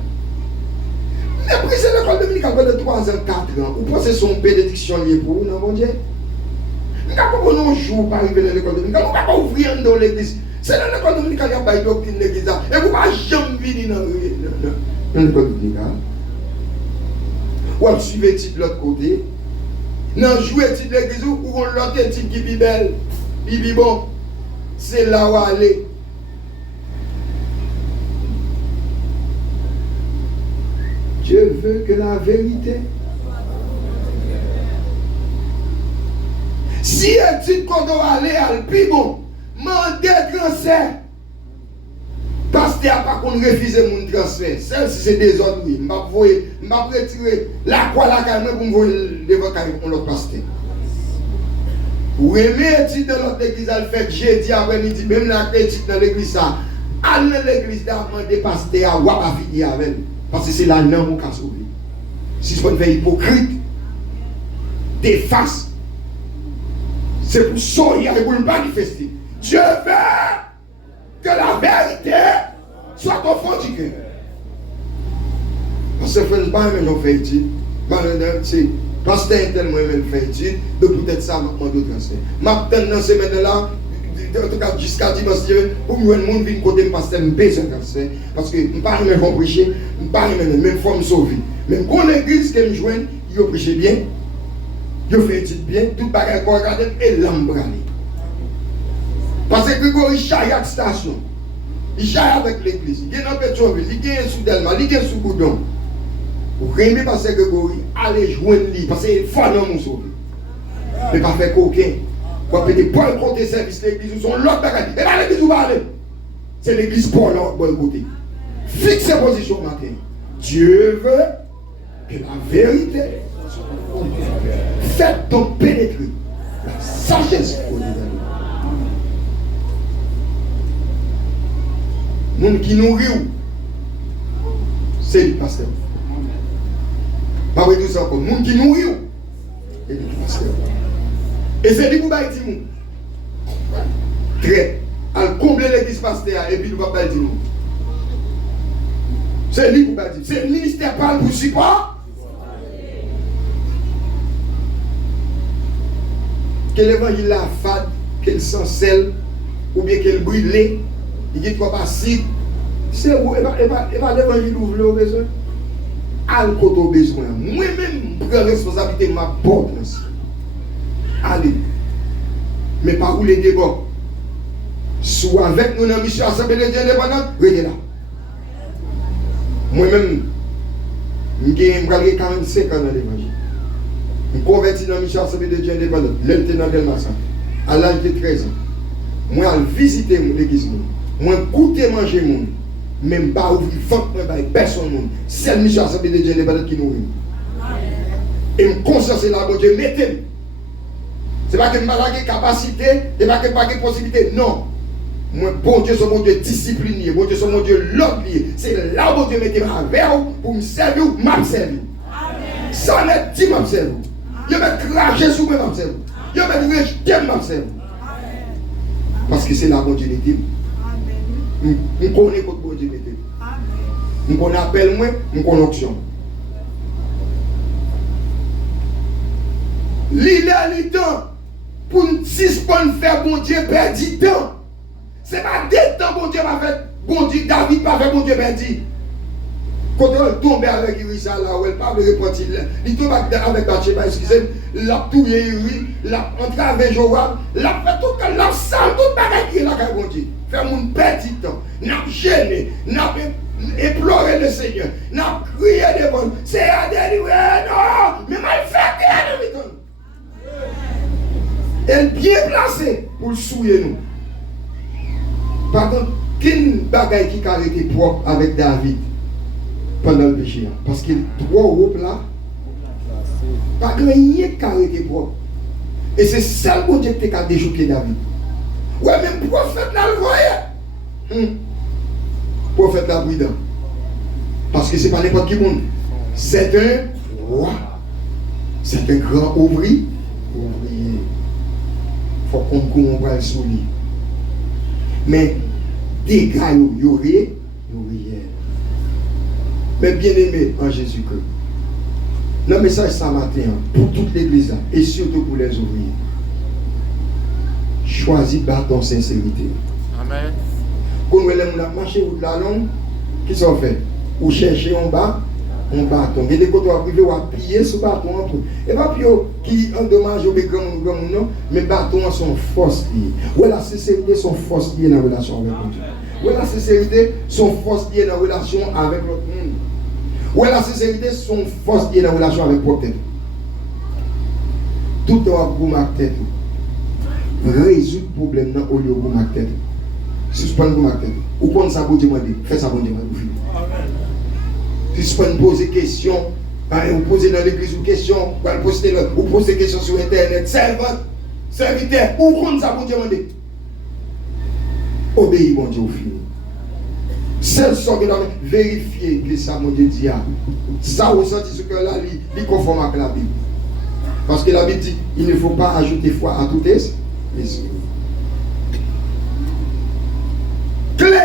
Mais après c'est l'école dominicale pendant 3 ans, 4 ans. Vous pensez son bénédiction liée pour vous, non mon Dieu? Nous ne pouvons pas un jour pas arriver dans l'école dominicale. Nous ne pouvons pas ouvrir dans l'église. C'est dans l'école dominicale qu'il y a une doctrine de l'église. Et vous ne pouvez pas jamais venir dans l'école dominicale. Ou vous suivez le type de l'autre côté. Non, jouez le type de l'église ou l'autre type qui est belle. Bibi bon. C'est là où aller. Dieu veut que la vérité. Si étude qu'on doit aller à l'pibon, mandez transfert. Parce qu'il n'y a pas qu'on refuse mon transfert. Celle-ci c'est des ordres, oui. Je vais retirer la croix la carrière pour me voir devant carrière l'autre pasteur. Vous aimez étude dans l'autre église, elle fait jeudi après-midi, même la étude dans l'église, ça. Allez dans l'église, demandez pasteur à Wapa Vidi avec. Parce que c'est là non mon cas sauvé. Si je veux être hypocrite, des faces. C'est pour sourire et pour le manifester. Dieu veut que la vérité soit au fond du cœur. Parce que je ne pas même faire étude. Parce que c'est tellement même faire étude, de peut-être ça m'a demandé de transfert. Maintenant, dans ces semaines-là, en tout cas jusqu'à dimanche, pour moi, le monde vient côté me passer un besoin de transfert. Parce que je ne peux pas même prêcher, je ne peux pas même forme sauver. Même quand l'église que je joigne, il prêche bien. Je fais étude bien, tout le bagage qu'on regarde et l'embraler. Parce que Grégory chaille station. Il chaille avec l'église. Il est dans Pétionville, il est sous Delma, il est sous Boudon. Vous aimez parce que Grégory, allez joindre lui, parce qu'il faut dans mon sauvé. Mais pas faire coquin. Vous pouvez pas le côté service l'église, ou son l'autre bagage. Et là, l'église où va aller? C'est l'église pour l'autre côté. Fixez position matin. Dieu veut que la vérité. Faites donc pénétrer la sagesse pour les amis. Moun qui nourrit, c'est le pasteur. Pas vrai tout ça encore. Moun qui nourrit, c'est le pasteur. Et c'est lui pour bailler dit moun. Très. Al combler l'église pasteur et puis nous va bailler dit moun. C'est lui pour bailler dit. C'est le ministère parle pour support. Que l'évangile la fade, qu'elle s'encelle, ou bien qu'elle brûle, il dit quoi pas si. C'est où, et va l'évangile ouvre le besoin. Al côté au besoin. Moi-même, je prends responsabilité de ma porte. Allez. Mais pas où les débats. Soit avec nous dans la mission Assemblée de Dieu indépendante, regardez là. Moi-même, j'ai 45 ans dans l'évangile. Je me convertis dans la mission Assemblée de Dieu indépendante. L'était dans Delmassa. À l'âge de 13 ans. Moi, je visite l'église. Moi, goûter manger mon. Même pas ouvrir vente par personne. C'est la mission Assemblée de Dieu indépendante qui nous vit. Et me conscience là, mon Dieu, mettez-moi. C'est pas que je n'ai pas de capacité, c'est pas que je n'ai pas de possibilité. Non. Moi, bon Dieu, c'est mon Dieu discipliné. Bon Dieu, c'est mon Dieu l'oblié. C'est là où Dieu mettait avec vous pour me servir ou m'observer. Ça n'est dit m'observer. Je vais cracher sur moi m'observer. Je vais rejeter m'observer. Parce que c'est la bon Dieu n'était. Je connais votre bon Dieu n'était. Je connais appel moi, je connais option. L'île temps pour nous suspendre faire bon Dieu perdre du temps. C'est pas des temps bon Dieu m'a fait, bon Dieu, David pas fait bon Dieu perdu. Quand elle tombe avec Irisa là, où elle parle de repentir, il tombe avec Bathsheba, excusez-moi, l'a touillé Uri, l'a entré avec Joab, l'a fait tout, l'a sale, tout bagage qui est là, bon Dieu. Faire mon petit temps, n'a gêné, n'a imploré le Seigneur, n'a crié devant, c'est à délivrer, non, mais mal fait, elle bien placée pour le souiller nous. Par contre, quel bagaille qui a été propre avec David pendant le péché? Parce qu'il est trop haut là. Pas grand qui a été propre. Et c'est ça le Dieu qui a déchoqué David. Ouais, même prophète là le voyait. Prophète là prudent. Parce que c'est pas n'importe qui monde. C'est un roi. C'est un grand ouvrier. Il faut qu'on comprenne le soulier. Mais des gars, il y aurait. Mais bien aimé en Jésus-Christ. Le message ce matin, pour toute l'église, et surtout pour les ouvriers. Choisis bâton sincérité. Amen. Quand nous allons marcher ou de la langue, qu'est-ce qu'on fait? Ou chercher en bas, un bâton. Il y a des côtés où privé ou appuyer sur le bâton. Et pas puis qui endommage au grand non, mais bâton sont force liées. Ou la sincérité sont force liées dans la relation avec Dieu. Ou la sincérité sont force liées dans la relation avec l'autre monde. Ou la sincérité sont force liées dans la relation avec votre tête. Tout est à vous ma tête. Résoudre le problème dans au lieu de ma tête. Suspendre ma tête. Ou quand ça vous demande, faites ça vous demande. Si vous poser des questions, vous posez dans l'église une question, vous posez des questions sur internet, serviteur, ou quand ça vous demande. Obéis mon Dieu au fini. Seul sort que vérifier que ça mon Dieu dit. Ça vous sentez ce que là, il conforme avec la Bible. Parce que la Bible dit, il ne faut pas ajouter foi à tout esprit. Clé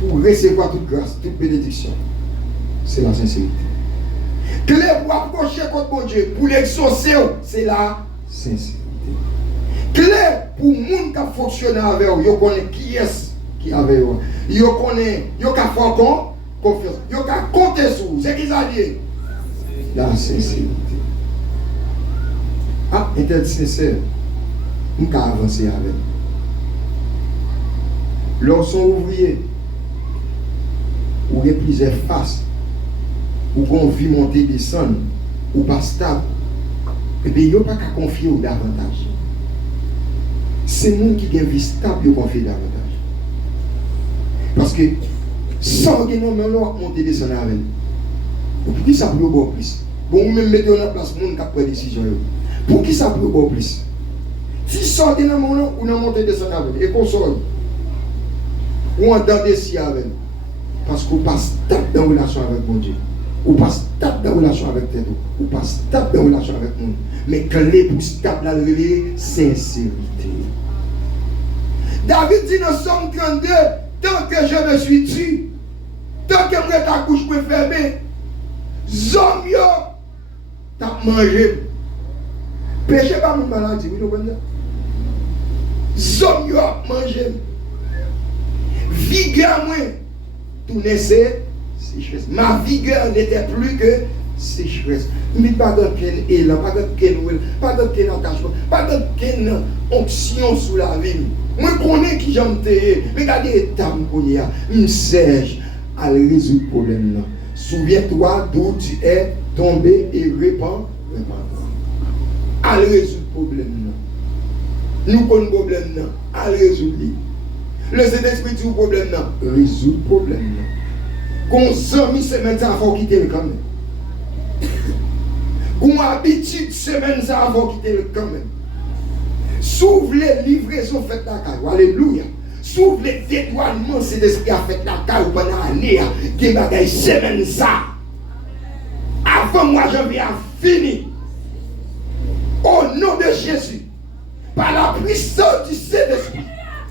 pour recevoir toute grâce, toute bénédiction, c'est la sincérité. Clé pour approcher contre mon Dieu, pour l'exaucer, c'est la sincérité. Clé pour les gens qui fonctionnent avec vous, vous connaissez qui est qui est avec vous. Vous connaissez, vous avez fait confiance, vous avez compté sur vous. C'est qui ça dit? La sincérité. Ah, étant sincère, nous pouvons avancer avec. Lorsqu'on ouvrier, ou il y a plusieurs faces, ou qu'on vit monter, descendre, ou pas stable, et bien, il n'y a pas qu'à confier davantage. C'est nous qui avons vie stable, qui confie davantage. Parce que, sans que nous monter, descendre avec nous. Pour qui ça peut beaucoup plus? Bon, même mettez en place le monde qui a pris décision. Pour qui ça peut beaucoup plus? Si sortez dans mon nom, ou dans monter, descendre avec nous, et qu'on sort, ou en dans des siens avec nous. Parce qu'on passe stable dans la relation avec mon Dieu. Ou pas stable dans la relation avec Tête. Ou pas stable dans la relation avec nous. Mais clé pour stable dans la sincérité. David dit dans Somme 32, tant que je me suis tué, tant que ta couche peut fermer, zom yo, t'as mangé. Péché pas mon maladie, vous comprenez? Zom yo mangé. Vigueur moi. Tout naissait sécheresse. Ma vigueur n'était plus que sécheresse. Mais pas de quel élan, pas de quel ouil, pas de quel engagement, pas de quelle onction sous la vie. Moi, je connais qui j'aime te. Regardez l'état où il y a. Je sèche à résoudre le problème. Souviens-toi d'où tu es tombé et répands. À résoudre le problème. Nous connaissons le problème. À résoudre. Le Saint-Esprit dit le problème, non. Résout le problème. Quand on s'est mis, c'est maintenant qu'il faut quitter le camp. Ou habitude semaine ça avant quitter le camp même. S'ouvre les livraisons faites la caille. Alléluia. S'ouvre les dédouanements, c'est l'esprit a fait la caille pendant l'année. Qui bagaille semaine ça. Avant moi, janvier a fini. Au nom de Jésus. Par la puissance du Saint-Esprit.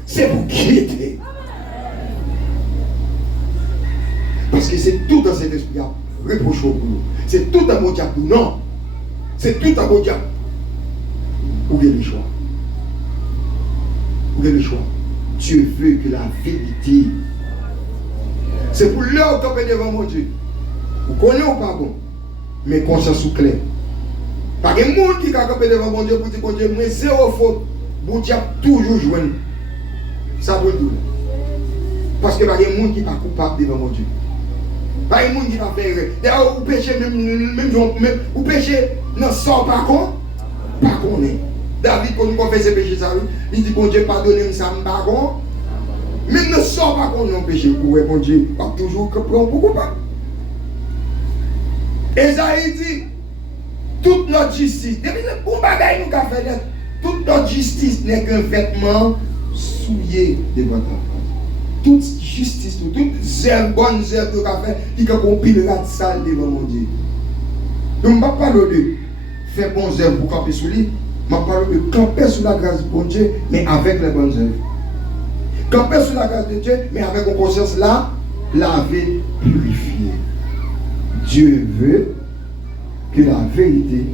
C'est pour quitter. Parce que c'est tout dans cet esprit à reprocher pour nous. C'est tout un mot diable. Non. C'est tout un mot diable. Où est le choix? Où est le choix? Dieu veut que la vérité. C'est pour l'heure qu'on peut devant mon Dieu. Vous connaissez ou pas bon? Mais conscience ou clair. Parce que les gens qui ont campé devant mon Dieu pour dire bon Dieu, moi zéro faute. Bon Dieu toujours joindre. Ça veut dire. Parce que il y a des gens qui ne sont pas coupables devant mon Dieu. Pas de monde qui va faire. D'ailleurs, vous péchez même vous péchez non sort pas con. Pas qu'on est. David, quand nous confesse péché ça, il dit bon Dieu, pardonnez-moi ça, pas con. Même ne sort pas qu'on est péché. Oui, bon Dieu, pas toujours prendre beaucoup pas. Esaïe dit toute notre justice. Depuis le bon bagage nous avons fait, toute notre justice n'est qu'un vêtement souillé de votre face. Toute justice, toute bonne œuvre que vous avez fait, qui a compilé la salle devant mon Dieu. Donc, je ne parle pas de faire bonnes œuvres pour camper sur lui, je parle de camper sur la grâce de bon Dieu, mais avec les bonnes œuvres. Camper sur la grâce de Dieu, mais avec une conscience là, lavée, purifiée. Dieu veut que la vérité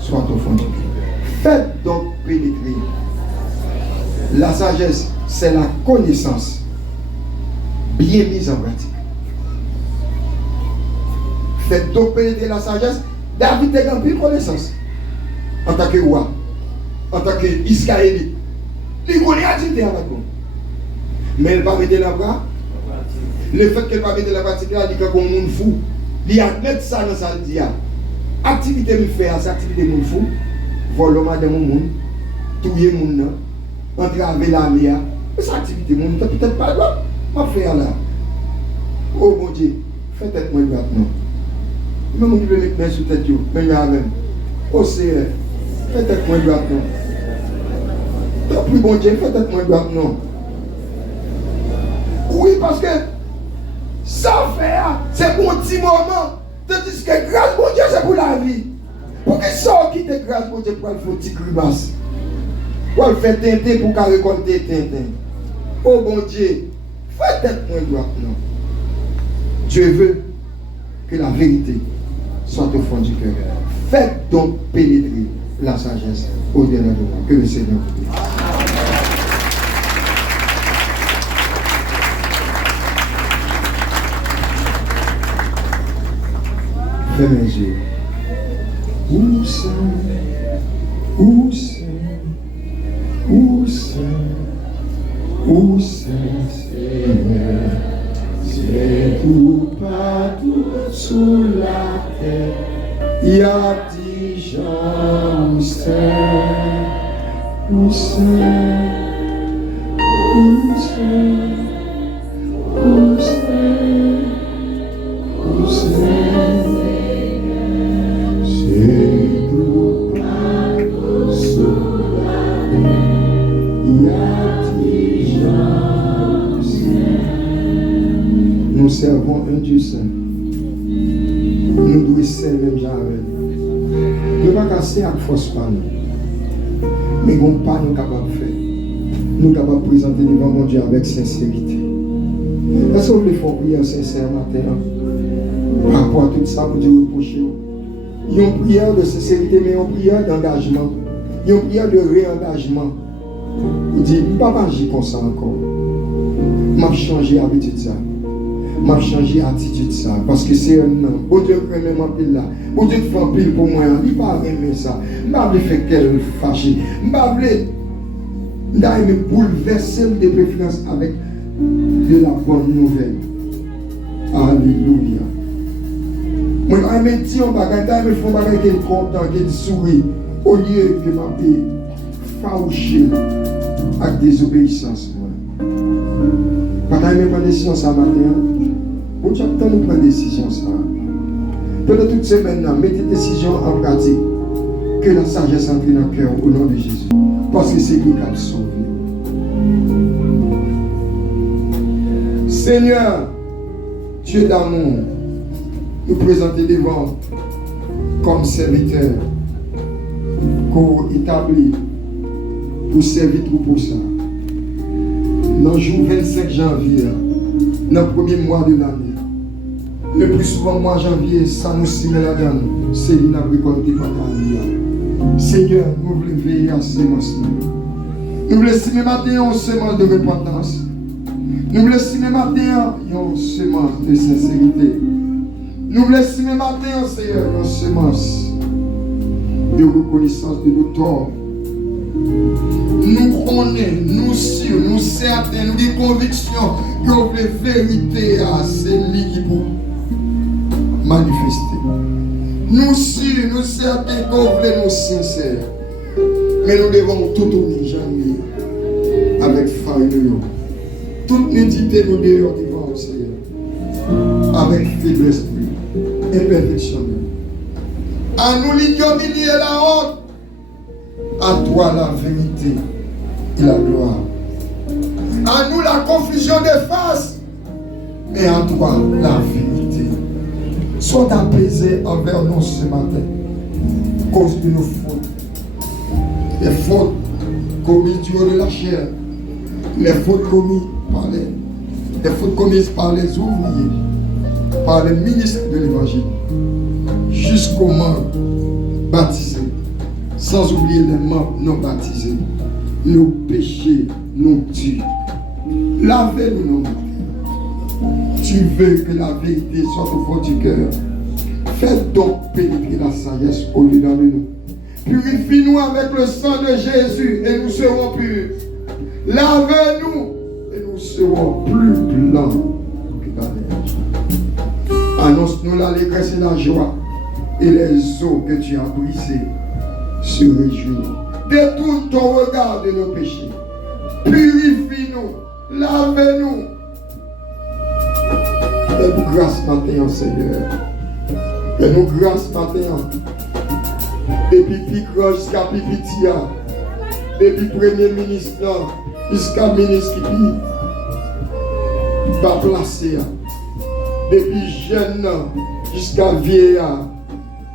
soit au fond du cœur. Faites donc pénétrer. La sagesse, c'est la connaissance bien mise en pratique. Faites donc pénétrer la sagesse. David a une pile connaissance en tant que roi, en tant qu'Israélite. Il connaît à dire avec nous. Mais il ne va pas mettre la bras. Le fait qu'elle ne va pas mettre la pratique, il dit que comme un fou. Il admet ça dans sa vie. Activité me fait, c'est activité me fou. Voler madame mon monde, tuer mon nom, entraver la mer. C'est activité mon peut-être pas droit. Ma faire là. Oh mon Dieu, faites moi droite non. Même on veut mettre sur tête yo, mais même. Oh c'est faites moi droite non. Tant pis bon Dieu, faites moi droite non. Oui parce que ça fait, c'est pour un petit moment. Tandis que grâce pour Dieu, c'est pour la vie. Pour que ça quitte grâce pour Dieu, pour faire un petit grimace. Pour faire tintin pour qu'elle récolter tintin. Oh bon Dieu, faites moins droite, non. Dieu veut que la vérité soit au fond du cœur. Faites donc pénétrer la sagesse au-delà de moi. Que le Seigneur vous bénisse. Fais mes yeux. Où c'est, où c'est, où c'est, où c'est, Seigneur, c'est tout partout sous la terre. Il y a 10 gens, où c'est, où c'est, où c'est, où c'est, où c'est. Nous servons un Dieu saint. Nous devons saint même jamais. Nous ne pouvons pas casser à force par nous. Mais nous ne pouvons pas nous capables de faire. Nous sommes capables de présenter devant mon Dieu avec sincérité. Est-ce que vous voulez faire une prière sincère matin? Par rapport à tout ça, pour Dieu reprocher. Il y a une prière de sincérité, mais une prière d'engagement. Il y a une prière de réengagement. Il dit, papa, j'y comme ça encore. M'a changé l'habitude ça. M'a changé l'attitude ça. Parce que c'est un nom. Bon Dieu, vraiment pile là. Bon Dieu, fait un pile pour moi. Il ne va pas aimer ça. Je ne vais pas faire qu'elle fâche. Je ne vais pas bouleverser de préférence avec de la bonne nouvelle. Alléluia. Moi, je me dis, on va me faire un bagage qui est content, qui est sourit. Au lieu que je m'appelle fâché avec désobéissance. Quand je prends une décision ça matin, on nous prend une décision ça. Pendant toute semaine, mettez décision en pratique. Que la sagesse entre dans le cœur au nom de Jésus. Parce que c'est lui qui a sauvé. Seigneur, Dieu d'amour, nous présenter devant comme serviteur qu'on établit pour servir tout pour ça. Dans le jour 25 janvier, dans le premier mois de l'année, le plus souvent mois janvier, ça nous signe la donne. C'est une récolté pendant l'année. Seigneur, nous voulons veiller à ces semences. Nous voulons estimer matin une semence de repentance. Nous voulons estimer matin une semence de sincérité. Nous voulons estimer matin, Seigneur, une semence de reconnaissance de nos torts. Nous connaissons, nous sûrs, nous certains, nous des convictions que la vérité, c'est lui qui peut manifester. Nous sûrs, nous certains que vous nous sincères. Mais nous devons tout unir, jamais, avec faille. Toute nudité nous dehors devant le Seigneur. Avec faiblesse, imperfection. À nous l'ignominie et la honte. À toi la vérité et la gloire. À nous la confusion des faces. Mais à toi la vérité. Sois apaisé envers nous ce matin. Cause de nos fautes. Les fautes commises du haut de la chair. Les fautes commises par les ouvriers. Par les ministres de l'évangile. Jusqu'aux membres baptisés. Sans oublier les membres non baptisés. Nos péchés nous tuent. Lavez-nous nos mains. Tu veux que la vérité soit au fond du cœur. Faites donc pénétrer la sagesse au dedans de nous. Purifie-nous avec le sang de Jésus et nous serons purs. Lavez-nous et nous serons plus blancs que la neige. Annonce-nous l'allégresse et la joie et les eaux que tu as brisées se réjouir. Détourne ton regard de nos péchés. Purifie-nous. Lavez-nous. Fais-nous grâce matin, Seigneur. Fais-nous grâce matin. Depuis Picro jusqu'à Pipitia. Depuis Premier ministre jusqu'à ministre qui va placer. Depuis jeune jusqu'à vieillard.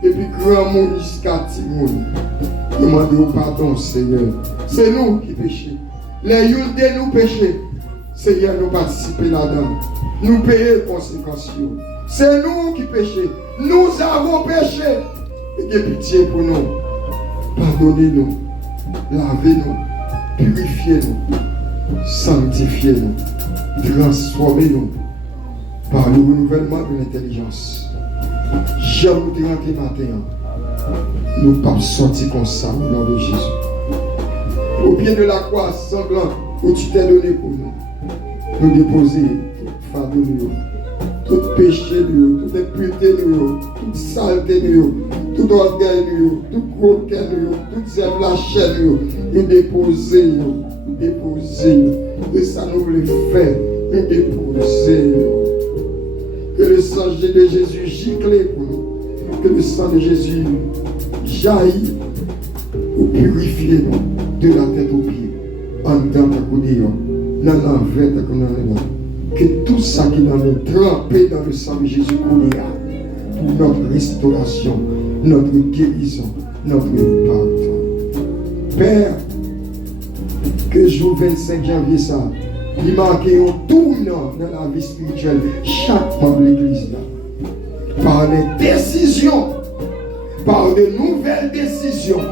Depuis grand monde jusqu'à petit monde. Demandez pardon, Seigneur. C'est nous qui péchons. Les yeux de nous péchés. Seigneur, nous participer là-dedans. Nous payer les conséquences. C'est nous qui péchons. Nous avons péché. Ayez pitié pour nous. Pardonnez-nous. Lavez-nous. Purifiez-nous. Sanctifiez-nous. Transformez-nous par le renouvellement de l'intelligence. J'aime vous rentrer matin. Nous ne pas sortir comme ça au nom de Jésus. Au pied de la croix sanglante où tu t'es donné pour nous. Nous déposer tout fardeau de nous, tout péché de nous, toute impureté de nous, toute saleté de nous, tout orgueil de nous, tout croquet de nous, toute zèle la chair de nous. Nous déposer. Et ça nous le fait. Nous déposer. Que le sang de Jésus gicle pour nous. Que le sang de Jésus jaillit pour purifier nous de la tête aux pieds. En dedans de la dans l'envers de la que tout ça qui dans nous trempé dans le sang de Jésus pour notre restauration, notre guérison, notre pardon. Père, que jour 25 janvier ça, il marque un tournant dans la vie spirituelle chaque membre de l'église là. Par les décisions, par de nouvelles décisions,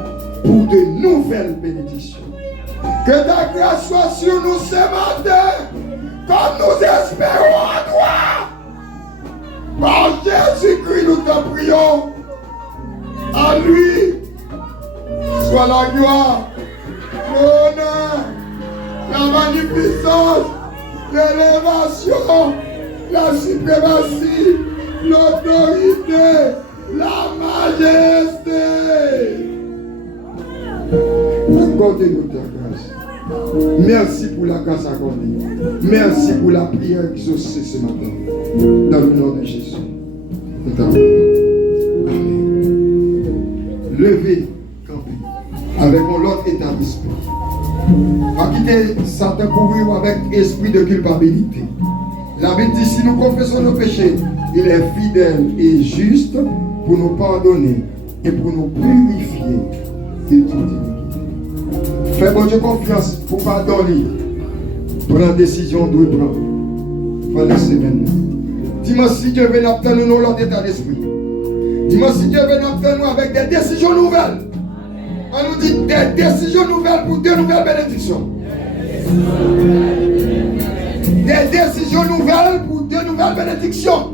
pour de nouvelles bénédictions. Que ta grâce soit sur nous ce matin, comme nous espérons en toi. Par Jésus-Christ, nous te prions. À lui soit la gloire, l'honneur, la magnificence, l'élévation, la suprématie, l'autorité, la majesté. Accordez-nous ta grâce. Merci pour la grâce accordée. Merci pour la prière exaucée ce matin. Dans le nom de Jésus. lever, camper, avec un autre état d'esprit. Pas quitter Satan pour vivre avec esprit de culpabilité. La Bible dit, si nous confessons nos péchés, il est fidèle et juste pour nous pardonner et pour nous purifier de toute iniquité. Fais bon Dieu confiance pour pardonner. Prends la décision de prendre. Pendant la semaine. Dis-moi si Dieu veut obtenir nous l'autre état d'esprit. Dis-moi si Dieu veut obtenir nous avec des décisions nouvelles. On nous dit des décisions nouvelles pour deux nouvelles bénédictions. Des décisions nouvelles pour deux nouvelles bénédictions.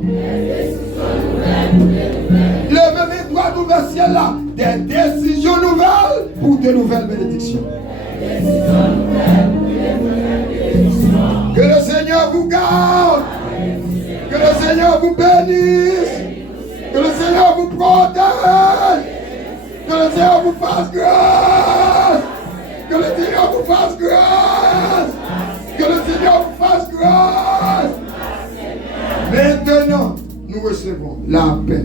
Levez mes doigts vers le ciel là. Des décisions nouvelles pour deux nouvelles bénédictions. Que le Seigneur vous garde. Que le Seigneur vous bénisse. Que le Seigneur vous protège. Que le Seigneur vous fasse grâce. Que le Seigneur vous fasse grâce. Que le Seigneur vous fasse grâce. Maintenant, nous recevons la paix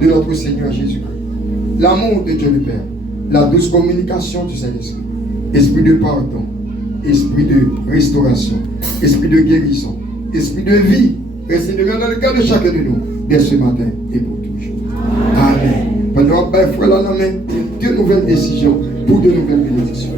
de notre Seigneur Jésus-Christ, l'amour de Dieu le Père, la douce communication du Saint-Esprit, esprit de pardon, esprit de restauration, esprit de guérison, esprit de vie, restez demeure dans le cœur de chacun de nous, dès ce matin et pour toujours. Amen. Pendant que frère là, la main, deux nouvelles décisions pour de nouvelles bénédictions.